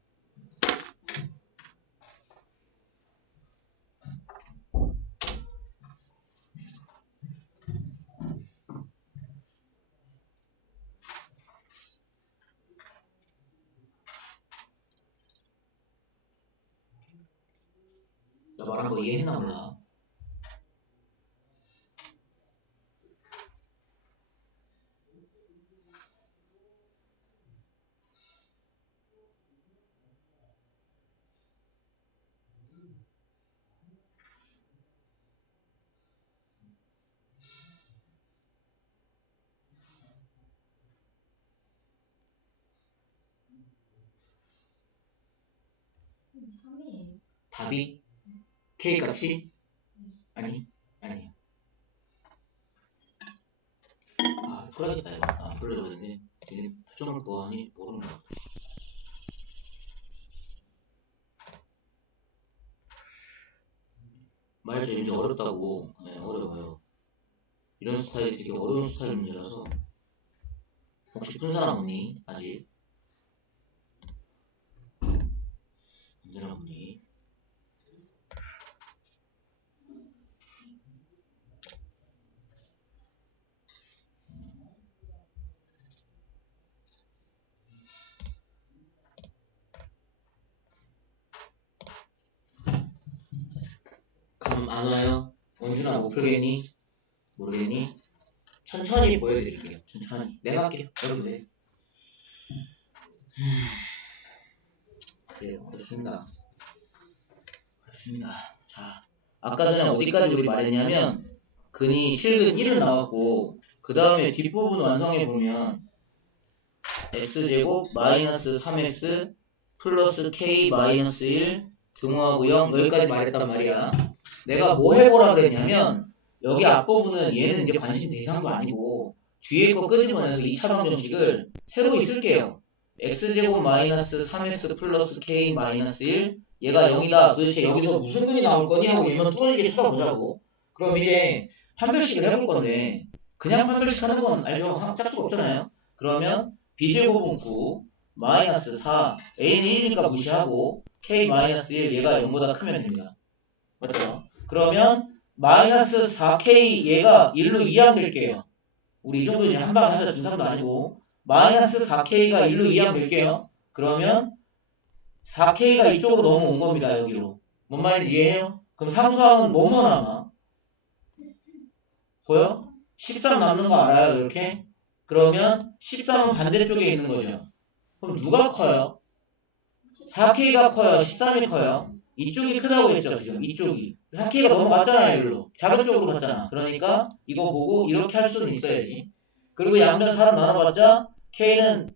나 말한 거 이해했나 몰라. 답이 K 값이 아니 풀어야겠다 이거. 안 풀려고 했는데 되게 표정을 보아하니 모르는 것 같아. 말했죠 이제 어렵다고. 네, 어려워요. 이런 스타일이 되게 어려운 스타일 문제라서 혹시 푼 사람 없니? 아직 언제나 없니? 감 안 와요? 원준아 못 풀겠니? 모르겠니? 천천히 보여드릴게요. 천천히 내가 할게요. 여러분 돼. 그래요. 어렵습니다. 자, 아까 전에 어디까지 우리 말했냐면 근이 실근 1은 나왔고 그 다음에 뒷부분 완성해 보면 x제곱 마이너스 3x 플러스 k 마이너스 1 등호하고 0 여기까지 말했단 말이야. 내가 뭐 해보라 그랬냐면 여기 앞부분은 얘는 이제 관심 대상도 아니고 뒤에 거 끄집어내서 2차 방정식을 새로 쓸게요. x제곱 마이너스 3x 플러스 k 마이너스 1 얘가 0이다. 도대체 여기서 무슨 근이 나올 거니? 하고 얘만 뚫어지게 쳐다보자고. 그럼 이제 판별식을 해볼 건데 그냥 판별식 하는 건 알죠? 짝수가 없잖아요. 그러면 b제곱은 9 마이너스 4 a는 1이니까 무시하고 k 마이너스 1 얘가 0보다 크면 됩니다. 맞죠? 그러면 마이너스 4k 얘가 1로 이항될게요. 우리 이 정도 그냥 한 방에 하자 중3도 아니고 마이너스 4K가 1로 이항될게요. 그러면 4K가 이쪽으로 넘어온 겁니다. 여기로. 뭔 말인지 이해해요? 그럼 상수항은 뭐뭐 남아? 보여? 13 남는 거 알아요? 이렇게? 그러면 13은 반대쪽에 있는 거죠. 그럼 누가 커요? 4K가 커요? 13이 커요? 이쪽이 크다고 했죠, 지금. 이쪽이. 4K가 넘어갔잖아요, 여기로. 작은 쪽으로 갔잖아. 그러니까 이거 보고 이렇게 할 수는 있어야지. 그리고 양변 4로 나눠봤자 K는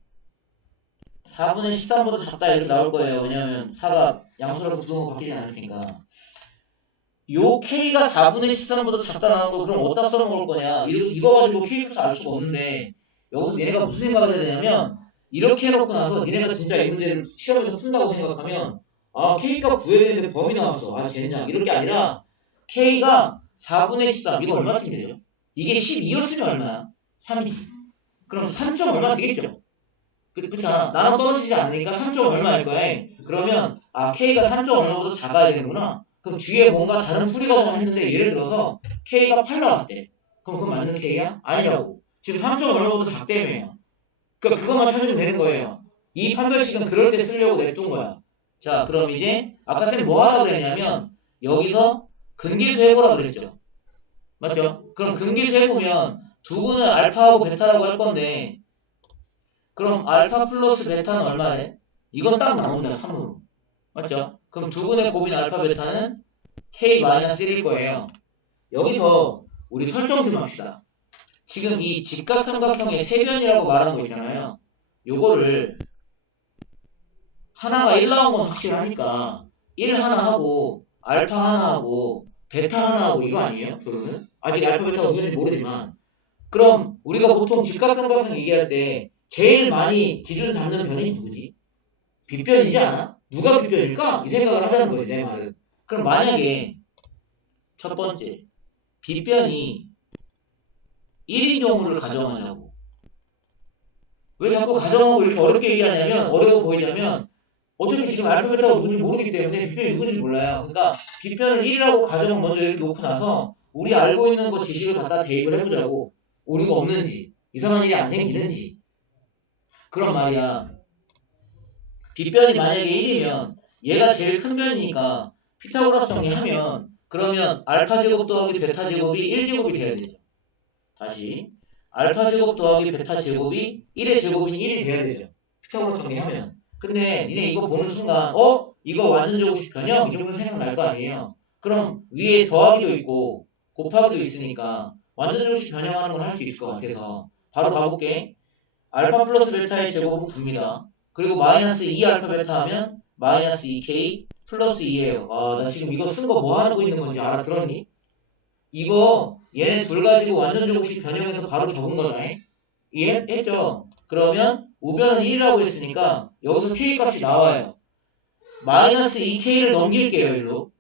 4분의 13보다 작다 이렇게 나올 거예요. 왜냐면 4가 양수라서 부등호 바뀌지 않을 테니까. 요 K가 4분의 13보다 작다 나온 거 그럼 어디다 써먹을 거냐. 이거 가지고 K값을 알 수가 없는데 여기서 얘네가 무슨 생각을 해야 되냐면 이렇게 해놓고 나서 니네가 진짜 이 문제를 시험에서 푼다고 생각하면 아 K값 구해야 되는데 범위 나왔어. 아 젠장. 이럴 게 아니라 K가 4분의 13 이거 얼마쯤 되죠? 이게 12였으면 얼마야? 3이지. 그럼 3점 얼마 되겠죠? 그렇잖아. 나눠 떨어지지 않으니까 3점 얼마일 거야. 그러면 아 K가 3점 얼마보다 작아야 되는구나. 그럼 뒤에 뭔가 다른 풀이가 좀 했는데 예를 들어서 K가 8 나왔대. 그럼 그건 맞는 K야? 아니라고. 지금 3점 얼마보다 작대며. 그러니까 그것만 찾으면 되는 거예요. 이 판별식은 그럴 때 쓰려고 냅둔 거야. 자 그럼 이제 아까 쌤 뭐 하라고 그랬냐면 여기서 근계수 해보라고 그랬죠. 맞죠? 그럼 근계수 해보면 두분은 알파하고 베타라고 할 건데 그럼 알파 플러스 베타는 얼마래? 이건 딱 나온다 3으로. 맞죠? 그럼 두분의 곱인 알파 베타는 K-1일 거예요. 여기서 우리 설정 좀 합시다. 지금 이 직각삼각형의 세변이라고 말하는 거 있잖아요. 요거를 하나가 1 나온 건 확실하니까 1 하나 하고 알파 하나 하고 베타 하나 하고 이거 아니에요? 결론은? 아직 알파 베타가 누군지 모르지만 그럼 우리가 보통 직각삼각형 얘기할 때 제일 많이 기준 잡는 변이 누구지? 빗변이지 않아? 누가 빗변일까? 이 생각을 하자는 거지 내 말은. 그럼 만약에 첫 번째 빗변이 1인 경우를 가정하자고. 왜 자꾸 가정하고 이렇게 어렵게 얘기하냐면 어려워 보이냐면 어차피 지금 알파 베타가 누군지 모르기 때문에 빗변이 누군지 몰라요. 그러니까 빗변을 1이라고 가정 먼저 이렇게 놓고 나서 우리 알고 있는 거 지식을 갖다 대입을 해보자고. 오류가 없는지 이상한 일이 안 생기는지. 그런 말이야. 빗변이 만약에 1이면 얘가 제일 큰 변이니까 피타고라스 정리하면 그러면 알파 제곱 더하기 베타 제곱이 1제곱이 돼야 되죠. 다시 알파 제곱 더하기 베타 제곱이 1의 제곱인 1이 돼야 되죠. 피타고라스 정리하면. 근데 니네 이거 보는 순간 이거 완전 제곱식 변형? 이 정도 생각날 거 아니에요. 그럼 위에 더하기도 있고 곱하기도 있으니까 완전 제곱식 변형하는 걸 할 수 있을 것 같아서 바로 가볼게. 알파 플러스 베타의 제곱은 9입니다. 그리고 마이너스 2알파 베타 하면 마이너스 2K 플러스 2예요. 아, 나 지금 이거 쓴 거 뭐 하고 있는 건지 알아들었니? 이거 얘네 둘 가지고 완전 제곱식 변형해서 바로 적은 거다. 이해했죠? 그러면 우변은 1이라고 했으니까 여기서 K 값이 나와요. 마이너스 2K를 넘길게요. 일로.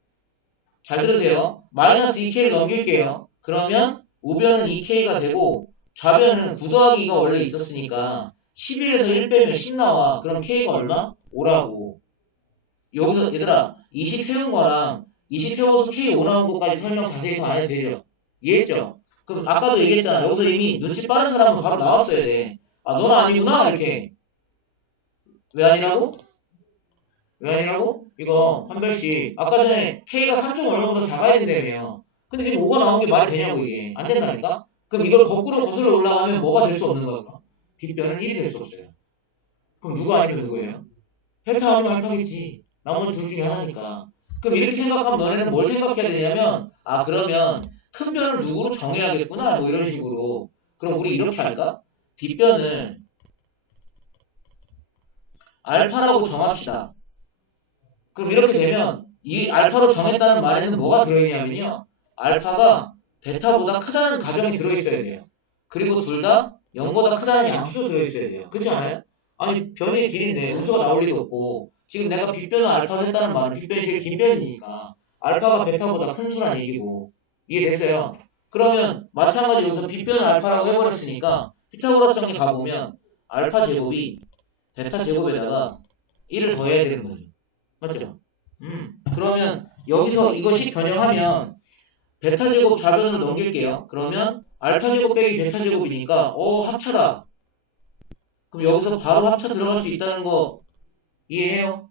잘 들으세요. 마이너스 2K를 넘길게요. 그러면 우변은 2K가 되고 좌변은 9 더하기가 원래 있었으니까 11에서 1 빼면 10 나와. 그럼 K가 얼마? 5라고. 여기서 얘들아 이식 세운 거랑 이식 세워서 K 5 나온 것까지 설명 자세히 더 안 해도 되죠? 이해했죠? 그럼 아까도 얘기했잖아. 여기서 이미 눈치 빠른 사람은 바로 나왔어야 돼. 아 너는 아니구나 이렇게. 왜 아니라고? 왜 아니라고? 이거 판별식 아까 전에 K가 3점 얼마보다 작아야 된다며. 근데 지금 5가 나온 게 말이 되냐고 이게. 안 된다니까? 그럼 이걸 거꾸로 거슬러 올라가면 뭐가 될 수 없는 거야? 빗변은 1이 될 수 없어요. 그럼 누가 아니면 누구예요? 베타 아니면 알파겠지. 나머지 둘 중에 하나니까. 그럼 이렇게 생각하면 너네는 뭘 생각해야 되냐면 아 그러면 큰 변을 누구로 정해야겠구나 뭐 이런 식으로. 그럼 우리 이렇게 할까? 빗변을 알파라고 정합시다. 그럼 이렇게 되면 이 알파로 정했다는 말에는 뭐가 들어있냐면요. 알파가 베타보다 크다는 가정이 들어있어야 돼요. 그리고 둘 다 0보다 크다는 양수도 들어있어야 돼요. 그렇지 않아요? 아니 변의 길인데 음수가 나올 리가 없고 지금 내가 빗변을 알파로 했다는 말은 빗변이 제일 긴 변이니까 알파가 베타보다 큰 수란 얘기고 이해됐어요? 그러면 마찬가지로 여기서 빗변을 알파라고 해버렸으니까 피타고라스 정리 가보면 알파 제곱이 베타 제곱에다가 1을 더해야 되는 거죠. 맞죠? 그러면 여기서 이것이 변형하면 베타 제곱 좌변으로 넘길게요. 그러면 알파 제곱 빼기 베타 제곱이니까 합차다. 그럼 여기서 바로 합차 들어갈 수 있다는 거 이해해요?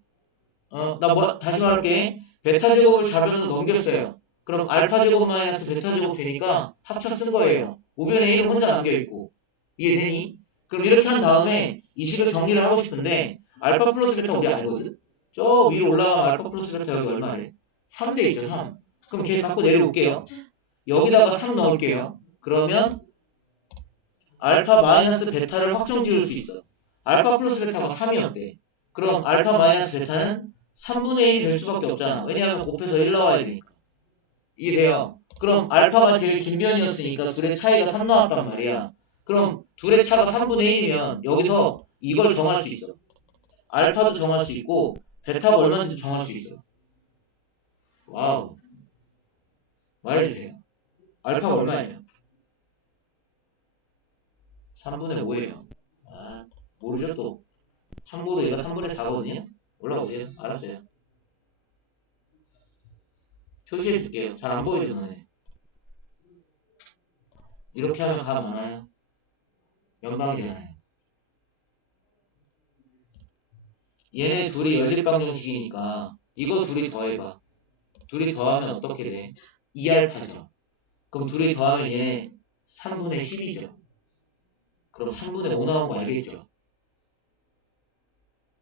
다시 말할게. 베타 제곱을 좌변으로 넘겼어요. 그럼 알파 제곱 마이너스 베타 제곱 되니까 합차 쓴 거예요. 우변에 1은 혼자 남겨있고. 이해되니? 그럼 이렇게 한 다음에 이 식을 정리를 하고 싶은데 알파 플러스 베타 어디 알거든? 저 위로 올라가면 알파 플러스 베타 여기 얼마래? 3대 있죠, 3. 그럼 걔 갖고 내려올게요. 여기다가 3 넣을게요. 그러면 알파 마이너스 베타를 확정 지을 수 있어. 알파 플러스 베타가 3이었대. 그럼 알파 마이너스 베타는 3분의 1이 될 수밖에 없잖아. 왜냐하면 곱해서 1 나와야 되니까. 이해돼요? 그럼 알파가 제일 긴 변이었으니까 둘의 차이가 3 나왔단 말이야. 그럼 둘의 차가 3분의 1이면 여기서 이걸 정할 수 있어. 알파도 정할 수 있고 베타가 얼마인지도 정할 수 있어. 와우. 말해주세요. 알파가 얼마예요? 3분의 5예요. 모르죠 또. 참고로 얘가 3분의 4거든요. 올라오세요. 알았어요. 표시해 줄게요. 잘 안 보여줘 너네. 이렇게 하면 가 많아요. 연방이잖아요. 얘네 둘이 연립방정식이니까 이거 둘이 더해봐. 둘이 더하면 어떻게 돼? 2알파죠. 그럼 둘이 더하면 얘네 3분의 10이죠. 그럼 3분의 5 나온 거 알겠죠?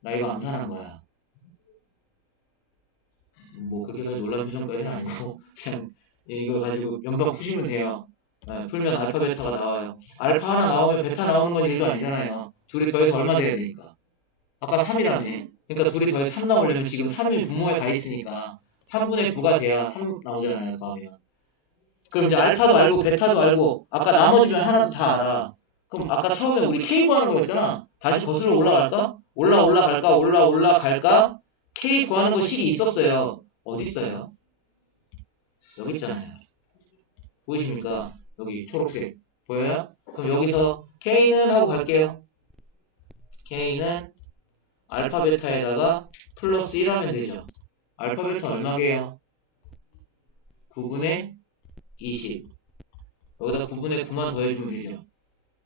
나 이거 암산한 거야. 뭐 그렇게까지 놀라운 표정까지는 아니고 그냥 이거 가지고 연방 푸시면 돼요. 풀면 알파 베타가 나와요. 알파 하나 나오면 베타 나오는 건 일도 아니잖아요. 둘이 더해서 얼마 돼야 되니까. 아까 3이라며. 그러니까 둘이 더해서 3 나오려면 지금 3이 분모에 가 있으니까 3분의 9가 돼야 3 나오잖아요. 더하면. 그럼 이제 알파도 알고 베타도 알고 아까 나머지면 하나도 다 알아. 그럼 아까 처음에 우리 K 구하는 거였잖아. 다시 거슬러 올라갈까? 올라갈까? K 구하는 거 식이 있었어요. 어디 있어요? 여기 있잖아요. 보이십니까? 여기 초록색 보여요? 그럼 여기서 K는 하고 갈게요. K는 알파 베타에다가 플러스 1 하면 되죠. 알파 베타 얼마게요? 9분의 20. 여기다 9분의 9만 더해주면 되죠.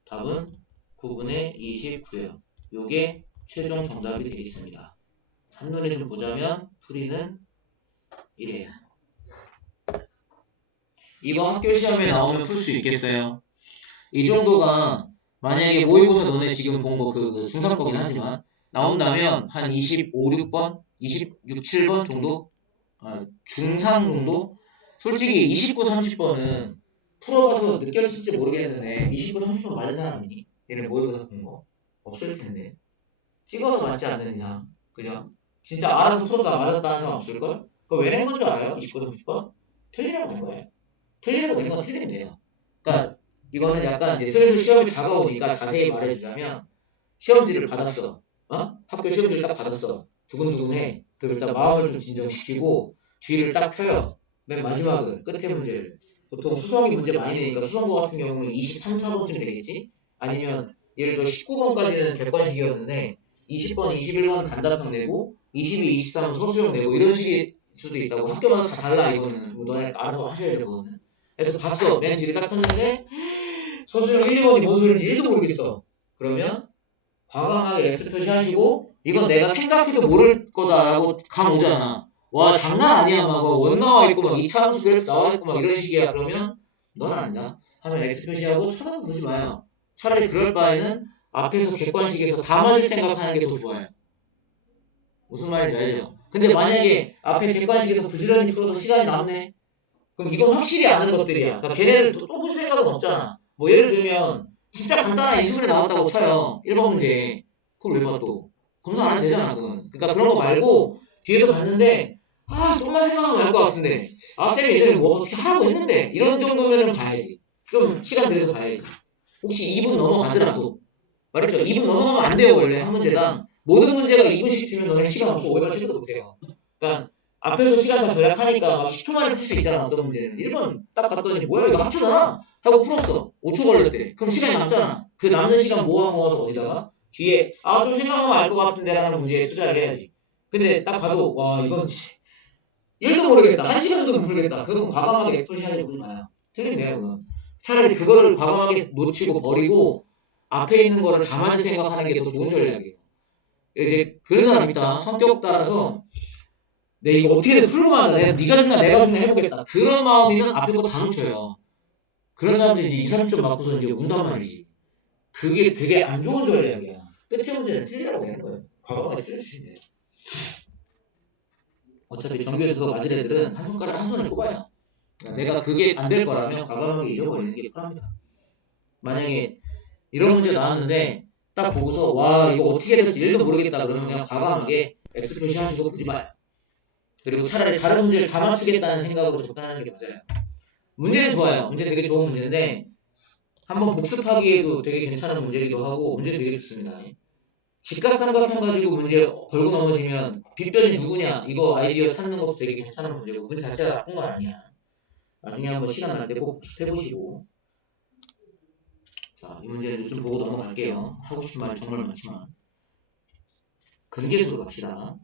답은 9분의 29예요. 요게 최종 정답이 되겠습니다. 한눈에 좀 보자면 풀이는 이래요. 이거 학교 시험에 나오면 풀 수 있겠어요? 이 정도가 만약에 모의고사 너네 지금 본 거 그 중3 거긴 하지만 나온다면 한 25, 6번? 26, 7번 정도? 중3 정도? 솔직히 29, 30번은 풀어봐서 느꼈을지 모르겠는데 29, 30번 맞은 사람이니? 얘네 모의고사 본 거? 없을 텐데 찍어서 맞지 않는 이상 그죠? 진짜 알아서 풀어서 맞았다 하는 사람 없을걸? 그거 왜 낸 건 줄 알아요? 29, 30번? 틀리라고 낸 거예요. 틀리라고 낸 건 틀리면 돼요. 그러니까 이거는 약간 이제 슬슬 시험이 다가오니까 자세히 말해주자면 시험지를 받았어. 학교 시험지를 딱 받았어. 두근두근해. 그럼 일단 마음을 좀 진정시키고 뒤를 딱 펴요. 맨 마지막은 끝에 문제를. 보통 수성이 문제 많이 내니까 수성고 같은 경우는 23, 4번쯤 되겠지? 아니면 예를 들어 19번까지는 객관식이었는데 20번, 21번 단답형 내고 22, 23은 서술형 내고 이런 식일 수도 있다고. 학교마다 다 달라 이거는. 뭐 너네 알아서 하셔야죠 그거는. 그래서 봤어. 맨 뒤를 딱 폈는데 서술형 1, 2번이 뭔 소리인지 1도 모르겠어. 그러면 과감하게 X 표시하시고 이건 내가 생각해도 모를 거다라고 감 오잖아. 와 장난 아니야 막 원 나와있고 막 2차 함수 그래프 나와있고 막 이런 식이야. 그러면 넌 아니다 하면 X 표시하고 쳐다보지 마요. 차라리 그럴 바에는 앞에서 객관식에서 다 맞을 생각하는 게 더 좋아요. 무슨 말인지 알죠? 근데 만약에 앞에 객관식에서 부지런히 풀어서 시간이 남네? 그럼 이건 확실히 아는 것들이야. 그러니까 걔네를 또 볼 생각은 없잖아. 뭐 예를 들면 진짜 간단한 인수분해 나왔다고 쳐요. 1번 문제. 그걸 왜 봐 또? 검사 안 해도 되잖아 그건. 그러니까 그런 거 말고 뒤에서 봤는데 좀만 생각하면 알 것 같은데 쌤이 예전에 뭐 어떻게 하라고 했는데 이런 정도면은 봐야지. 좀 시간 들여서 봐야지. 혹시 2분 넘어가더라도 말했죠. 2분 넘어가면 안 돼요 원래 한 문제당. 모든 문제가 2분씩 주면 너네 시간 없고 오해만 체크도 못해요. 그러니까 앞에서 시간 다 절약하니까 막 10초 만에 풀 수 있잖아. 어떤 문제는 1번 딱 봤더니 뭐야 이거 합쳐잖아 하고 풀었어. 5초 걸렸대. 그럼 시간이 남잖아. 그 남는 시간 모아서 어디다가 뒤에 좀 생각하면 알 것 같은데 라는 문제에 투자를 해야지. 근데 딱 봐도 와 이건 1도 모르겠다. 1시간도 모르겠다. 그건 과감하게 엑스프레션을 보지 마요. 틀린데요, 그건. 차라리 그거를 과감하게 놓치고 버리고 앞에 있는 거를 가만히 생각하는 게 더 좋은 전략이에요. 이제 그런 사람 있다. 성격 따라서 내 이거 어떻게든 풀고 만다. 네가 중요한 내가 중요한 해보겠다. 그런 마음이면 앞에 거 다 놓쳐요. 그런 사람들이 이제 2, 30점 맞고서 이제 운단 말이지. 그게 되게 안 좋은 전략이야. 끝에 문제는 틀리라고 하는 거예요. 과감하게 틀려주시면 돼요. 어차피 정규에서 그거 맞을 애들은 한 손가락 한 손에 꼽아요. 그러니까 내가 그게 안 될 거라면 과감하게 잊어버리는 게 편합니다. 만약에 이런 문제 나왔는데 딱 보고서 와 이거 어떻게 해야 될지 1도 모르겠다 그러면 그냥 과감하게 X 표시하시고 보지 마요. 그리고 차라리 다른 문제를 다 맞추겠다는 생각으로 접근하는 게 맞아요. 문제는 좋아요. 문제는 되게 좋은 문제인데 한번 복습하기에도 되게 괜찮은 문제이기도 하고 문제는 되게 좋습니다. 직각삼각형 가지고 문제 걸고 넘어지면 빗변이 누구냐 이거 아이디어 찾는 것도 되게 괜찮은 문제고 문제 자체가 나쁜 건 아니야. 나중에 한번 시간 날 때 꼭 해보시고. 자, 이 문제는 요즘 보고 넘어갈게요. 하고 싶은 말이 정말 많지만 근계수로 갑시다.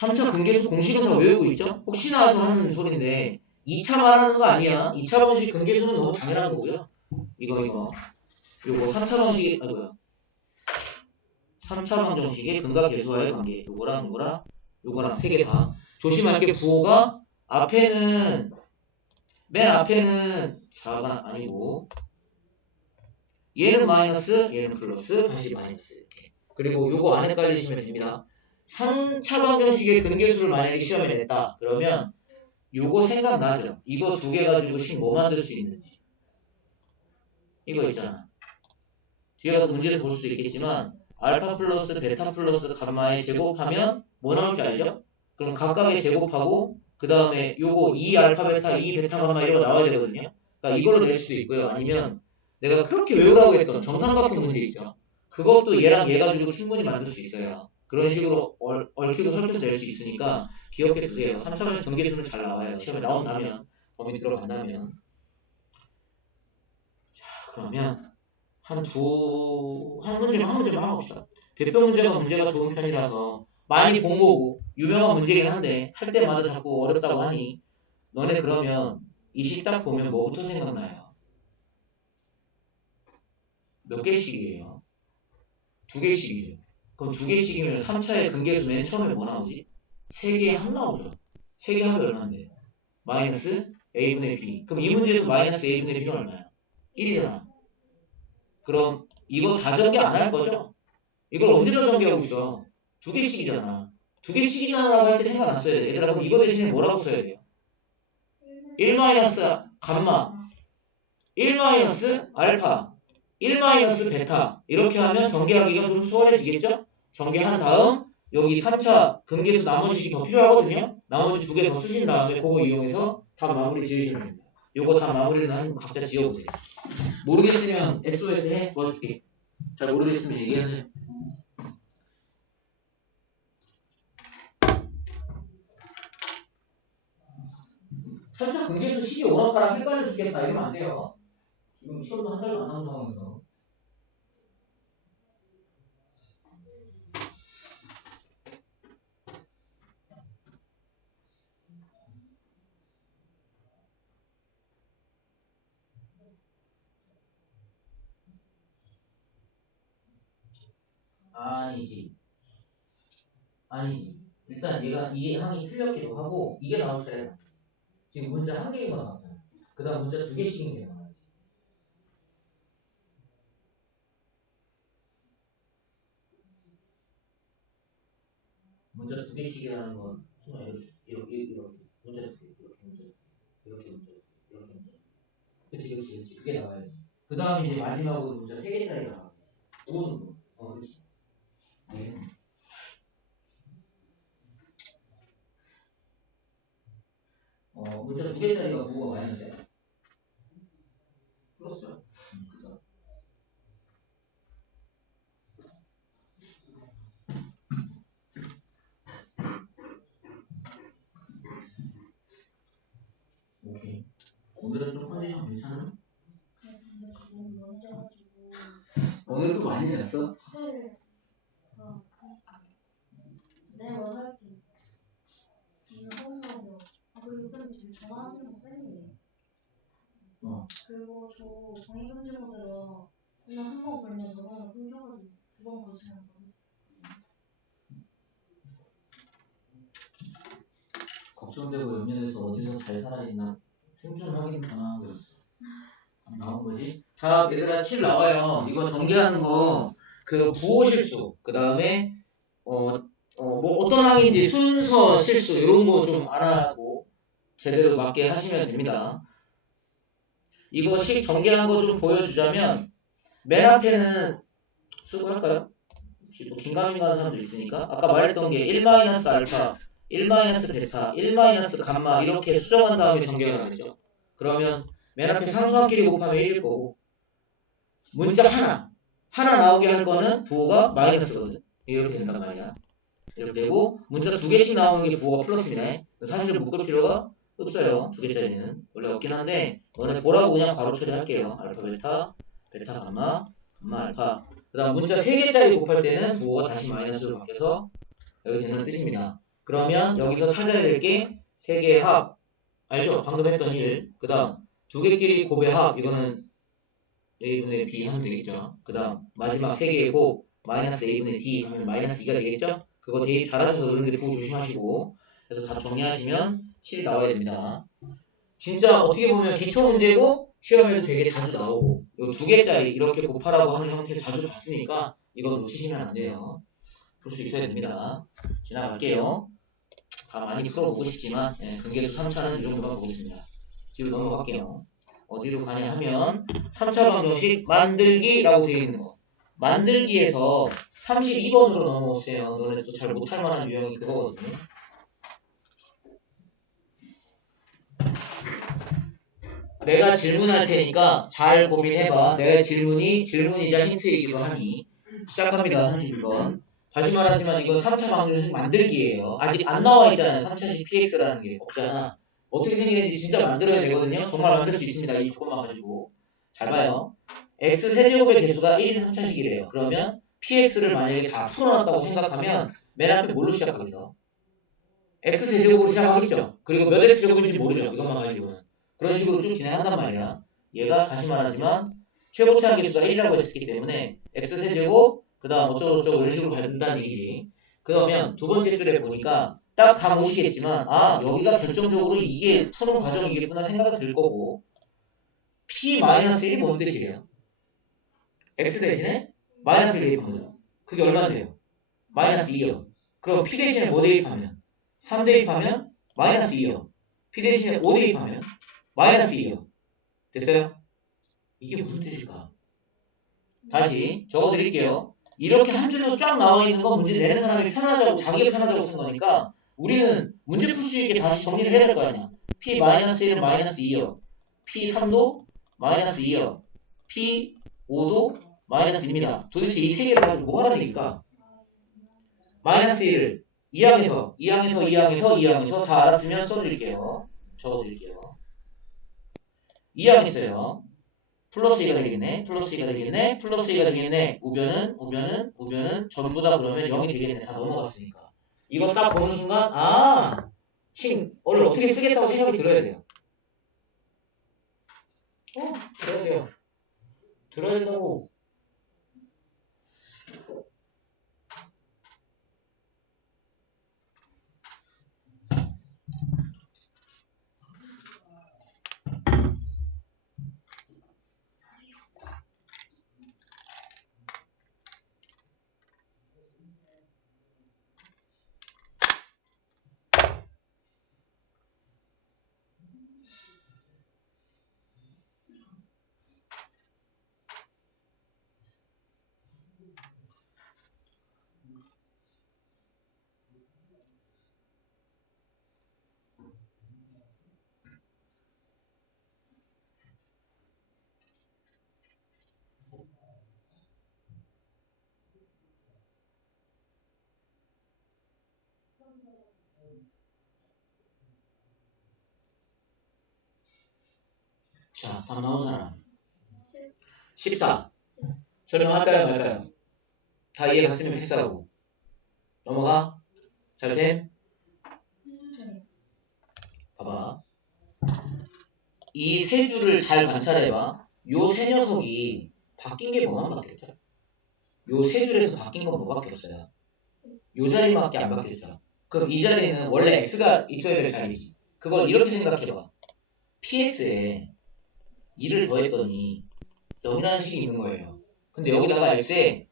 3차 근계수 공식은 다 외우고 있죠? 혹시나 해서 하는 소리인데 2차 말하는 거 아니야. 2차 방식 근계수는 너무 당연한 거고요. 이거 요거 3차 방식이 뭐야 3차 방정식의 근각 계수와의 관계 요거랑 요거랑 3개 다 조심할 게 부호가 앞에는 맨 앞에는 자가 아니고 얘는 마이너스 얘는 플러스 다시 마이너스 이렇게 그리고 요거 안 헷갈리시면 됩니다. 3차 방정식의 근계수를 만약에 시험에 냈다 그러면 요거 생각나죠? 이거 두 개 가지고 식 뭐 만들 수 있는지 이거 있잖아. 뒤에 가서 문제에서 볼 수도 있겠지만 알파 플러스 베타 플러스 감마에 제곱하면 뭐 나올지 알죠? 그럼 각각의 제곱하고 그 다음에 요거 2 알파 베타 2 베타 감마 이런 거 나와야 되거든요. 그러니까 이걸로 낼 수도 있고요. 아니면 내가 그렇게 외우라고 했던 정삼각형 문제 있죠. 그것도 얘랑 얘 가지고 충분히 만들 수 있어요. 그런 식으로 얽히고 설켜서 낼 수 있으니까 기억해 두세요. 3차원에서 전개수는 잘 나와요. 시험에 나온다면 범위 들어간다면. 자 그러면 한 문제만 하고 봅시다. 대표 문제가 좋은 편이라서 많이 본 거고 유명한 문제긴 한데 할 때마다 자꾸 어렵다고 하니 너네 그러면 이 식 딱 보면 뭐부터 생각나요? 몇 개씩이에요? 두 개씩이죠. 그럼 두 개씩이면 3차의 근계수 맨 처음에 뭐 나오지? 3개에 합 나오죠. 3개 합이 얼마인데? 마이너스 a분의 b. 그럼 이 문제에서 마이너스 a분의 b는 얼마야? 1이잖아. 그럼 이거 다 전개 안 할 거죠? 이걸 언제 다 전개하고 있어? 두 개씩이잖아. 두 개씩이잖아라고 할 때 생각났어야 돼. 얘들아 그럼 이거 대신에 뭐라고 써야 돼요? 1 마이너스 감마 1 마이너스 알파 1 마이너스 베타 이렇게 하면 전개하기가 좀 수월해지겠죠? 전개한 다음 여기 3차 근계수 나머지 식이 더 필요하거든요? 나머지 두 개 더 쓰신 다음에 그거 이용해서 다 마무리 지으시면 됩니다. 요거 다 마무리를 한 각자 지어보세요. 모르겠으면 SOS 해 도와줄게. 잘 모르겠으면 얘기하세요. 살짝 근계수 식이 오락가락 헷갈려 죽겠다 이러면 안 돼요. 지금 시험도 한 달도 안 남은 상황에서. 아니지. 일단 얘가 이 항이 틀렸기도 하고 이게 나올 차례가 지금 문자 한 개인 거 나왔잖아. 그 다음 문자 두 개씩인 게 나와야지. 문자 두 개씩이라는 건 이렇게 문자 두 개, 이렇게 문자 두 개, 이렇게 문자 두 개, 이렇게 문자 두 개. 그치. 그게 나와야지. 그 다음 이제 마지막으로 문자 세 개짜리가 나와야지. 오는 거. 그렇지. 네. 문자 두 개짜리가 부호가 많은데. 그렇죠. 그죠. 오케이. 오늘은 좀 컨디션 괜찮아? 오늘 또 많이 잤어? 네, 뭐 살게. 그리고 저 공익경제모델로 그냥 한 번 걸면 저번에 끊겨가지고 두 번 거치는 거. 걱정되고 염려돼서 어디서 잘 살아있나 생존 확인 전화한 거였어. 안 나온 거지? 다 얘들아 7 나와요. 이거 전개하는 거 그 부호 실수 그 다음에 뭐 어떤 항인지 순서 실수 이런 거 좀 알아하고 제대로 맞게 하시면 됩니다. 이거 식 전개한 거 좀 보여주자면 맨 앞에는 쓰고 할까요? 혹시 또 긴가민가 하는 사람도 있으니까 아까 말했던 게 1-알파 1-베타 1-감마 이렇게 수정한 다음에 전개가 나겠죠. 그러면 맨 앞에 상수함끼리 곱하면 1일 거고 문자 하나 나오게 할 거는 부호가 마이너스거든. 이렇게 된단 말이야. 이렇게 되고 문자 두 개씩 나오는 게 부호가 플러스입니다. 사실 묶을 필요가 없어요. 두 개짜리는 원래 없긴 한데 너네 보라고 그냥 바로 처리할게요. 알파 베타 베타 감마 감마 알파. 그 다음 문자 3개짜리 곱할 때는 부호가 다시 마이너스로 바뀌어서 이렇게 되는 뜻입니다. 그러면 여기서 찾아야 될 게 3개의 합 알죠? 방금 했던 일. 그 다음 두 개끼리 곱의 합 이거는 a분의 b 하면 되겠죠. 그 다음 마지막 3개의 곱 마이너스 a분의 d 하면 마이너스 2가 되겠죠. 그거 대입 잘하셔서 어른들이 부호 조심하시고 그래서 다 정리하시면 7이 나와야 됩니다. 진짜 어떻게 보면 기초 문제고 시험에도 되게 자주 나오고 요 2개짜리 이렇게 곱하라고 하는 형태 자주 봤으니까 이거 놓치시면 안 돼요. 풀 수 있어야 됩니다. 지나갈게요. 다 많이 풀어보고 싶지만 근계수 3차는 이 정도만 보겠습니다. 뒤로 넘어갈게요. 어디로 가냐 하면 3차 방정식 만들기라고 되어 있는 거. 만들기에서 32번으로 넘어오세요. 너네 또 잘 못할 만한 유형이 그거거든요. 내가 질문할 테니까 잘 고민해봐. 내가 질문이자 힌트이기도 하니. 시작합니다. 32번. 다시 말하지만 이건 3차 방정식 만들기예요. 아직 안 나와 있잖아요. 3차식 px라는 게 없잖아. 어떻게 생겼는지 진짜 만들어야 되거든요. 정말 만들 수 있습니다. 이 조건만 가지고. 잘 봐요. x 세제곱의 개수가 1인 3차식이래요. 그러면 px를 만약에 다 풀어놨다고 생각하면 맨 앞에 뭘로 시작하겠어? x 세제곱으로 시작하겠죠. 그리고 몇 x 제곱인지 모르죠. 이것만 가지고는. 그런 식으로 쭉 진행한단 말이야. 얘가 다시 말하지만 최고차항 개수가 1이라고 했기 때문에 x 세제곱 그 다음 어쩌고저쩌고 이런 식으로 간다는 얘기지. 그러면 두 번째 줄에 보니까 딱 감오시겠지만 아 여기가 결정적으로 이게 푸는 과정이겠구나 생각이 들 거고 p-1이 뭔 뜻이래요? x 대신에 마이너스 1 대입한 거죠. 그게 얼마 돼요? 마이너스 2요. 그럼 p 대신에 뭐 대입하면? 3 대입하면 마이너스 2요. p 대신에 5 대입하면 마이너스 2요. 됐어요? 이게 무슨 뜻일까? 다시 적어드릴게요. 이렇게 한 줄로 쫙 나와 있는 건 문제 내는 사람이 편하자고 자기가 편하자고 쓴 거니까 우리는 문제 풀 수 있게 다시 정리를 해야 될 거 아니야. p-1은 마이너스 2요. p3도 마이너스 2요. p5도 마이너스 2입니다. 도대체 이 세 개를 가지고 뭐 하라는 얘기일까? 마이너스 1을 2항에서 다 알았으면 써드릴게요. 적어드릴게요. 2항 있어요. 플러스 2가 되겠네. 플러스 2가 되겠네. 플러스 2가 되겠네. 우변은 전부 다 그러면 0이 되겠네. 다 넘어갔으니까. 이거 딱 보는 순간 오늘 어떻게 쓰겠다고 생각이 들어야 돼요. 들어야 돼요. 들어야 된다고. 자, 다음 나온 사람. 14. 설명할까요, 말까요? 다 이해 갔으면 패스하고. 넘어가. 잘 됨? 봐봐. 이 세 줄을 잘 관찰해봐. 요 세 녀석이 바뀐 게 뭐만 바뀌었죠? 요 세 줄에서 바뀐 건 뭐밖에 없어요. 요 자리밖에 안 바뀌었죠. 그럼 이 자리는 원래 x가 있어야 될 자리지. 그걸 이렇게 생각해봐. px에 2를 더했더니 0이라는 식이 있는 거예요. 근데 여기다가 x에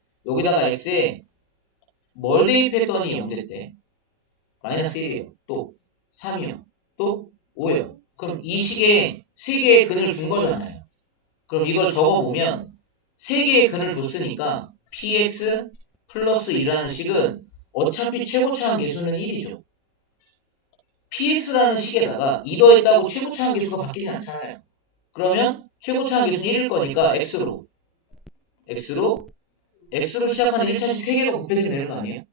뭘 대입했더니 0 됐대. 마이너스 1이에요. 또 3이요. 또 5예요. 그럼 이 식에 3개의 근을 준 거잖아요. 그럼 이걸 적어보면 3개의 근을 줬으니까 px 플러스 2라는 식은 어차피 최고차항 계수는 1이죠. px라는 식에다가 2 더했다고 최고차항 계수가 바뀌지 않잖아요. 그러면 최고차항 계수는 1일 거니까 x로 시작하는 1차식 3개가 곱해지면 되는 거 아니에요?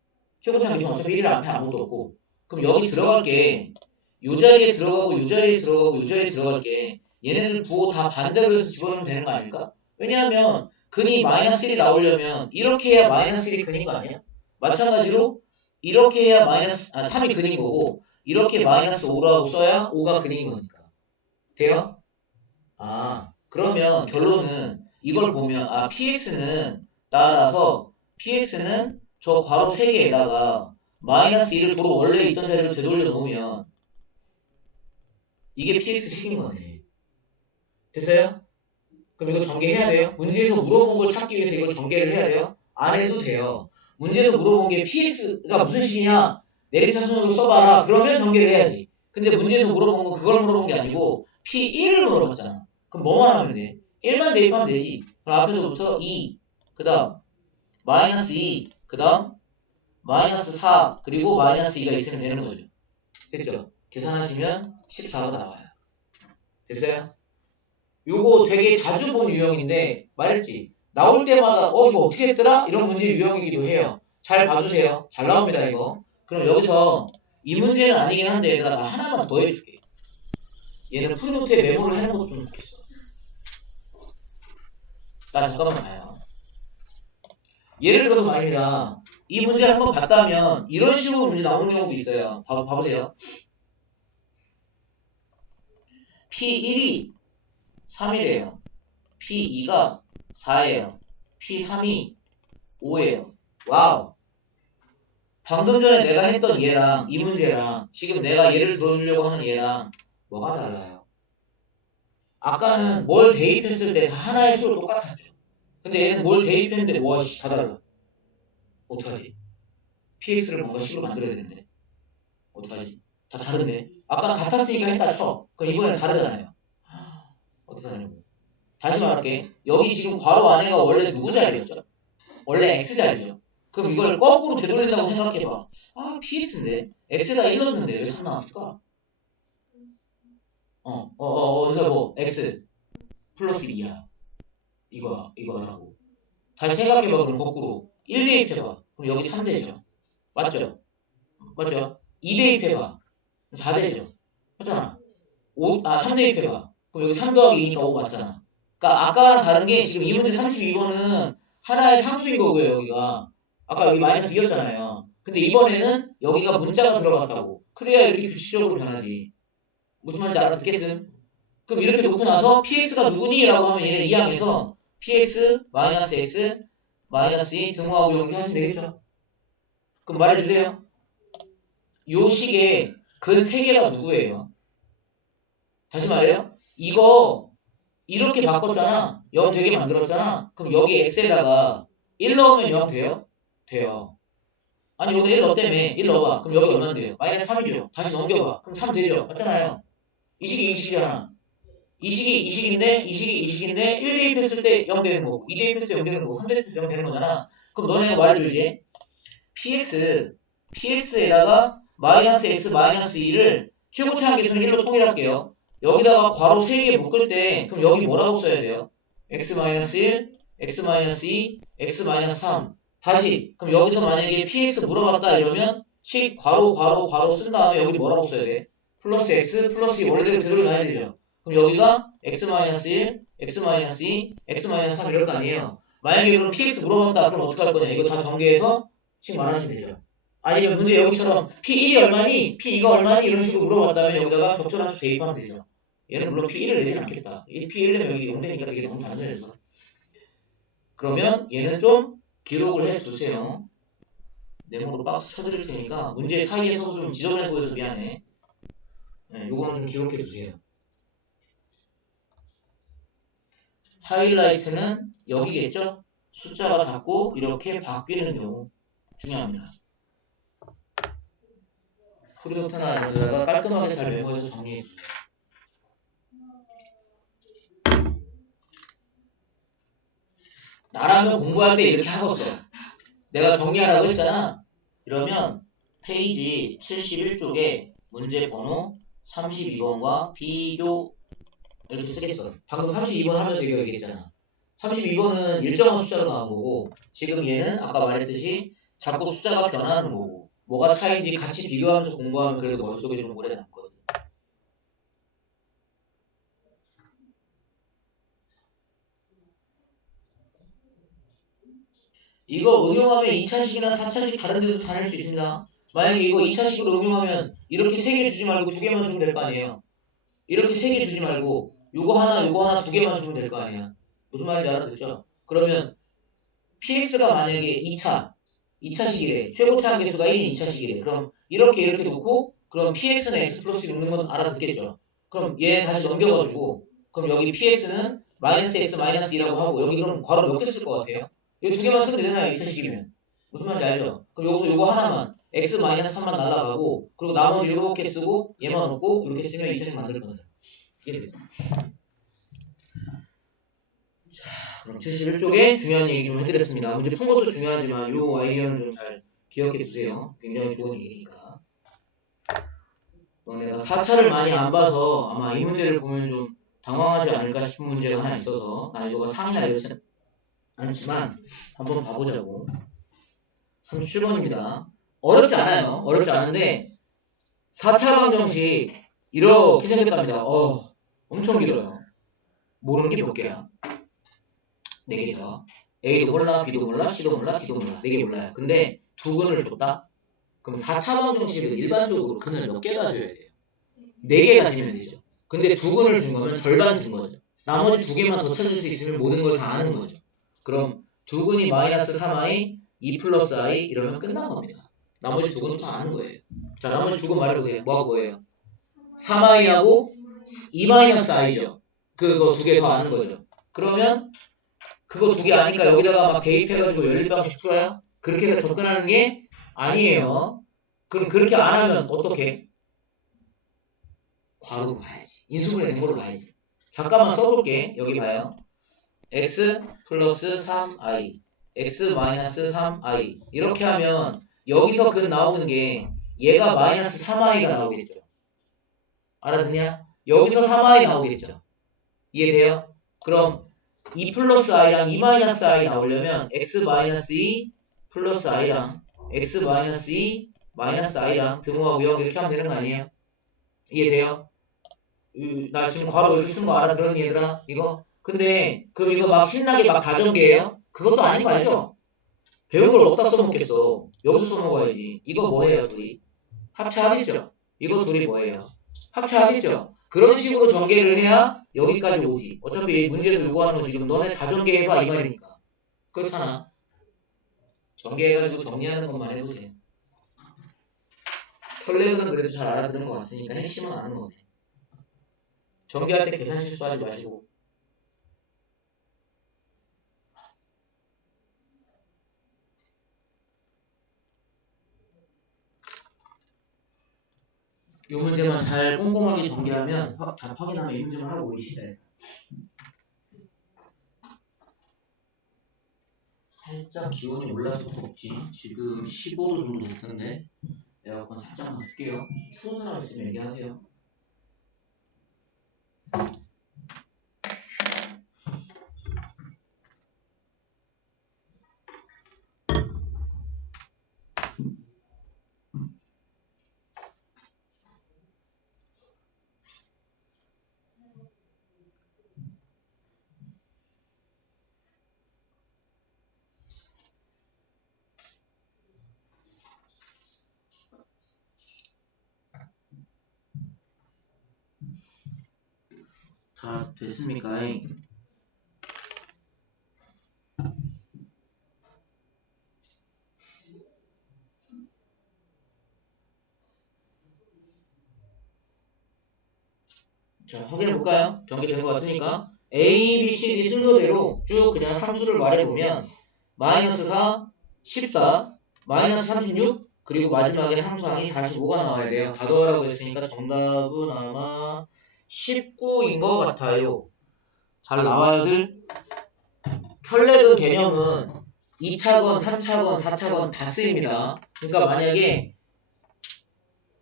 최고차항 계수는 어차피 1일 앞에 아무것도 없고 그럼 여기 들어갈 게 요 자리에 들어가고 요 자리에 들어가고 요 자리에 들어갈 게 얘네들 부호 다 반대로 해서 집어넣으면 되는 거 아닐까? 왜냐하면 근이 마이너스 1이 나오려면 이렇게 해야 마이너스 1이 근인 거 아니야? 마찬가지로 이렇게 해야 3이 근인 거고 이렇게 마이너스 5라고 써야 5가 근인 거니까 돼요? 그러면 결론은 이걸 보면 px는 따라서 px는 저 괄호 3개에다가 마이너스 1을 도로 원래 있던 자리로 되돌려 놓으면 이게 px식인 거네. 됐어요? 그럼 이거 전개해야 돼요? 문제에서 물어본 걸 찾기 위해서 이걸 전개를 해야 돼요? 안 해도 돼요. 문제에서 물어본 게 px가 무슨 식이냐? 내림차순으로 써봐라. 그러면 전개를 해야지. 근데 문제에서 물어본 건 그걸 물어본 게 아니고 p1을 물어봤잖아. 그럼 뭐만 하면 돼? 1만 대입하면 되지. 그럼 앞에서부터 2, 그 다음 마이너스 2, 그 다음 마이너스 4, 그리고 마이너스 2가 있으면 되는 거죠. 됐죠? 계산하시면 14가 나와요. 됐어요? 요거 되게 자주 본 유형인데 말했지. 나올 때마다 이거 어떻게 했더라? 이런 문제 유형이기도 해요. 잘 봐주세요. 잘 나옵니다 이거. 그럼 여기서 이 문제는 아니긴 한데 얘들아 나 하나만 더 해줄게. 얘는 풀노트에 메모를 해놓은 것도 좀 좋겠어. 나 잠깐만 봐요. 예를 들어서 말입니다. 이 문제를 한번 봤다면 이런 식으로 문제 나오는 경우도 있어요. 봐보세요. P1이 3이래요. P2가 4예요. P3이 5예요. 와우. 방금 전에 내가 했던 얘랑 이 문제랑 지금 내가 얘를 들어주려고 하는 얘랑 뭐가 달라요? 아까는 뭘 대입했을 때 다 하나의 수로 똑같았죠. 근데 얘는 뭘 대입했는데 뭐가 다 달라. 어떡하지? px를 뭔가 식으로 만들어야 되는데 어떡하지? 다 다른데? 아까 같았으니까 했다 쳐. 그럼 이번엔 다르잖아요. 어떡하냐고. 다시 말할게. 여기 지금 괄호 안에가 원래 누구 자리였죠? 원래 x 자리죠. 그럼 이걸 거꾸로 되돌린다고 생각해봐. px인데 x가 1 넣었는데 왜 3 나왔을까? 그래서 뭐 x 플러스 2야. 이거라고. 다시 생각해봐. 그럼 거꾸로 1 대입해봐. 그럼 여기 3 되죠. 맞죠? 2 대입해봐. 4 되죠. 맞잖아. 3 대입해봐. 그럼 여기 3 더하기 2니까 5 맞잖아. 그러니까 아까랑 다른 게 지금 이 문제 32번은 하나의 상수인 거고요. 여기가. 아까 여기 마이너스 2였잖아요. 근데 이번에는 여기가 문자가 들어갔다고. 그래야 이렇게 규칙적으로 변하지. 무슨 말인지 알아듣겠음? 그럼 이렇게 놓고 나서 px가 누구니? 라고 하면 얘네 2항에서 px 마이너스 x 마이너스 2 등호하고 연결하시면 되겠죠? 그럼 말해주세요. 요 식의 근 3개가 누구예요? 다시 말해요. 이거 이렇게 바꿨잖아. 0 되게 만들었잖아. 그럼 여기 x에다가 1 넣으면 0 돼요? 돼요. 아니 여기다 1 넣었다며. 1 넣어봐. 그럼 여기 얼마인데요? 마이너스 3이죠. 다시 넘겨봐. 그럼 3 되죠? 맞잖아요. 이 식이 이 식이잖아. 이 식인데 1 대입했을 때 0 되는 거고 2 대입했을 때 0 되는 거고 3 대입했을 때 0 되는 거잖아. 그럼 너네가 말해주지. px에다가 마이너스 x 마이너스 2를 최고차항 계수는 1로 통일할게요. 여기다가 괄호 3개 묶을 때 그럼 여기 뭐라고 써야 돼요? x 마이너스 1, x 마이너스 2, x 마이너스 3. 다시 그럼 여기서 만약에 px 물어봤다 이러면 식 괄호 쓴 다음에 여기 뭐라고 써야 돼? 플러스 x 플러스 2 원래대로 되돌려놔야 되죠. 그럼 여기가 x 마이너스 1, x 마이너스 2, x 마이너스 3 이럴 거 아니에요. 만약에 그럼 px 물어봤다 그럼 어떻게 할 거냐? 이거 다 전개해서 식 말하시면 되죠. 아니면 문제 여기처럼 P1이 얼마니? P2가 얼마니? 이런 식으로 물어봤다면 여기다가 적절한 수 대입하면 되죠. 얘는 물론 P1을 내진 않겠다. 이 P1 내면 여기 0되니까 되게 너무 단순해서. 그러면 얘는 좀 기록을 해주세요. 네모로 박스 쳐드릴 테니까 문제 사이에서 좀 지저분해 보여서 미안해. 네, 요거는 좀 기록해 주세요. 하이라이트는 여기겠죠? 숫자가 자꾸 이렇게 바뀌는 경우 중요합니다. 프리노트나 이런 데다가 깔끔하게 잘 메모해서 정리해 주세요. 나라면 공부할 때 이렇게 하겠어. 내가 정리하라고 했잖아. 이러면 페이지 71쪽에 문제 번호 32번과 비교 이렇게 쓰겠어. 방금 32번 하면서 이거 얘기했잖아. 32번은 일정한 숫자로 나온 거고 지금 얘는 아까 말했듯이 자꾸 숫자가 변하는 거고 뭐가 차이인지 같이 비교하면서 공부하면 그래도 머릿속에 좀 오래 남거든. 이거 응용하면 2차식이나 4차식 다른 데도 다닐 수 있습니다. 만약에 이거 2차식으로 응용하면 이렇게 3개 주지 말고 2개만 주면 될 거 아니에요. 이렇게 3개 주지 말고 요거 하나 2개만 주면 될 거 아니야. 무슨 말인지 알아듣죠? 그러면 px가 만약에 2차식이래. 최고 차항 개수가 1인 2차식이래. 그럼 이렇게 놓고 그럼 px는 x 플러스 1 놓는 건 알아듣겠죠? 그럼 얘 다시 넘겨가지고 그럼 여기 px는 마이너스 x 마이너스 2라고 하고 여기 그럼 괄호 몇 개 쓸 것 같아요? 이 두 개만 쓰면 되잖아요. 2차식이면. 무슨 말인지 알죠? 그럼 여기서 요거 하나만 x 마이너스 3만 날라가고 그리고 나머지 이렇게 쓰고 얘만 놓고 이렇게 쓰면 2차식 만들 겁니다. 이게 되죠. 그럼 71쪽에 중요한 얘기 좀 해드렸습니다. 문제 푼 것도 중요하지만 이 아이디어는 좀 잘 기억해 두세요. 굉장히 좋은 얘기니까. 내가 4차를 많이 안 봐서 아마 이 문제를 보면 좀 당황하지 않을까 싶은 문제가 하나 있어서 난이도가 상이나 이렇지 않지만 한번 봐보자고. 37번입니다. 어렵지 않아요. 어렵지 않은데 4차 방정식 이렇게 생겼답니다. 엄청 길어요. 모르는 게 몇 개야? 4개죠. A도 몰라, B도 몰라, C도 몰라, D도 몰라. 4개 몰라요. 근데 두 근을 줬다? 그럼 4차 방정식은 일반적으로 근을 몇 개 가져야 돼요? 4개 가지면 되죠. 근데 두 근을 준 거면 절반 준 거죠. 나머지 2개만 더 찾을 수 있으면 모든 걸 다 아는 거죠. 그럼 두 근이 마이너스 3i, 2 플러스 i 이러면 끝난 겁니다. 나머지 두 근은 다 아는 거예요. 자, 나머지 두 근 말해보세요. 뭐가 뭐예요? 3i하고 2 마이너스 i죠. 그거 2개 더 아는 거죠. 그러면 그거 2개 아니까 여기다가 막 대입해가지고 연립방식 풀어야? 그렇게 해서 접근하는 게 아니에요. 그럼 그렇게 안 하면 어떻게? 괄호로 가야지. 인수분해 된 걸로 가야지. 잠깐만 써볼게. 여기 봐요. x 플러스 3i x 마이너스 3i 이렇게 하면 여기서 근 나오는 게 얘가 마이너스 3i가 나오겠죠. 알아듣냐? 여기서 3i 나오겠죠. 이해돼요? 그럼 2 플러스 i랑 2 마이너스 i 나오려면 x 마이너스 2 플러스 i랑 x 마이너스 2 마이너스 i랑 등호하고요. 이렇게 하면 되는 거 아니에요? 이해돼요? 나 지금 괄호 이렇게 쓴 거 알아들었니 얘들아? 이거? 근데 그럼 이거 막 신나게 막 다전개해요? 그것도 아닌 거 알죠? 배운 걸 어디다 써먹겠어? 여기서 써먹어야지. 이거 뭐예요 둘이? 합체하겠죠? 이거 둘이 뭐예요? 합체하겠죠? 그런 식으로 전개를 해야 여기까지 오지. 어차피 문제에서 요구하는 건 지금 너네 다 전개해봐 이 말이니까. 그렇잖아. 전개해가지고 정리하는 것만 해보세요. 털레그는 그래도 잘 알아듣는 것 같으니까 핵심은 아는 거네. 전개할 때 계산 실수하지 마시고. 이 문제만 잘 꼼꼼하게 전개하면 다 확인하면 이 문제만 하고 오시죠. 살짝 기온이 올라서 덥지. 지금 15도 정도 됐던데 에어컨 살짝만 틀게요. 추운 사람 있으면 얘기하세요. 다 됐습니까? 자, 확인해 볼까요? 전개된 것 같으니까 A, B, C, D 순서대로 쭉 그냥 상수를 말해보면 마이너스 4, 14, 마이너스 36, 그리고 마지막에 상수항이 45가 나와야 돼요. 다 더하라고 했으니까 정답은 아마 19인 것 같아요. 잘 나와요들? 켤레그 개념은 2차건, 3차건, 4차건 다 쓰입니다. 그러니까 만약에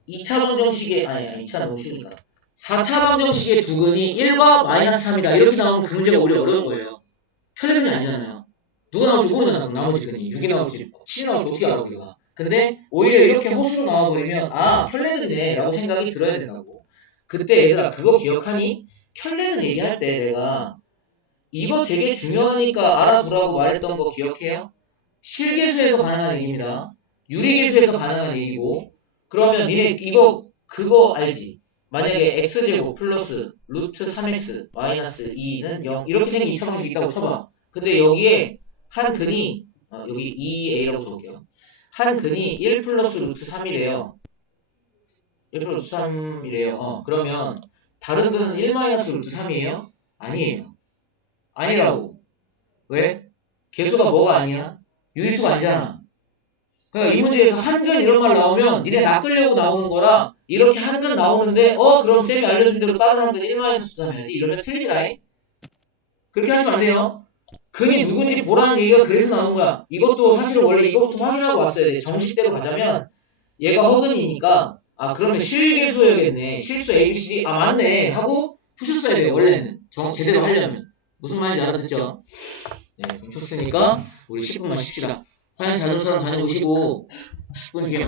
2차 방정식의, 아니 2차 방정식이니까 4차 방정식의 두근이 1과 마이너스 3이다. 이렇게 나오면 그 문제가 오히려 어려운 거예요. 켤레근이 아니잖아요. 누가 나올지 모르잖아. 그럼 나머지 근이 6이 나올지 7이 나올지 어떻게 알아 우리가. 근데 오히려 이렇게 허수로 나와버리면 아 켤레근이네 라고 생각이 들어야 된다고. 그때 얘들아 그거 기억하니? 켤레근 얘기할 때 내가 이거 되게 중요하니까 알아두라고 말했던 거 기억해요? 실계수에서 가능한 얘기입니다. 유리계수에서 가능한 얘기고 그러면 니네 이거 그거 알지? 만약에 x제곱 플러스 루트 3x 마이너스 2는 0 이렇게 생긴 2차 방식이 있다고 쳐봐. 근데 여기에 한 근이 여기 2a라고 적을게요. 한 근이 1 플러스 루트 3이래요. 1 플러스 3이래요. 그러면 다른 근은 1 마이너스 루트 3이에요? 아니에요. 아니라고. 왜? 개수가 뭐가 아니야? 유리수가 아니잖아. 그러니까 이 문제에서 한근 이런 말 나오면 니네 낚으려고 나오는 거라 이렇게 한근 나오는데 그럼 쌤이 알려준 대로 다른 한근 1-3해야지 이러면 틀리다잉. 그렇게 하시면 안 돼요. 근이 누군지 보라는 얘기가 그래서 나온 거야. 이것도 사실 원래 이것부터 확인하고 왔어야 돼. 정식대로 가자면 얘가 허근이니까 그러면 실계수여야겠네. 실수 A, B, C, D 맞네 하고 푸셨어야 돼요. 원래는 제대로 하려면. 무슨 말인지 알아듣죠? 네, 좀 쳤으니까 우리 10분만 쉽시다. 화장실 다녀올 사람 다녀오시고 10분 뒤에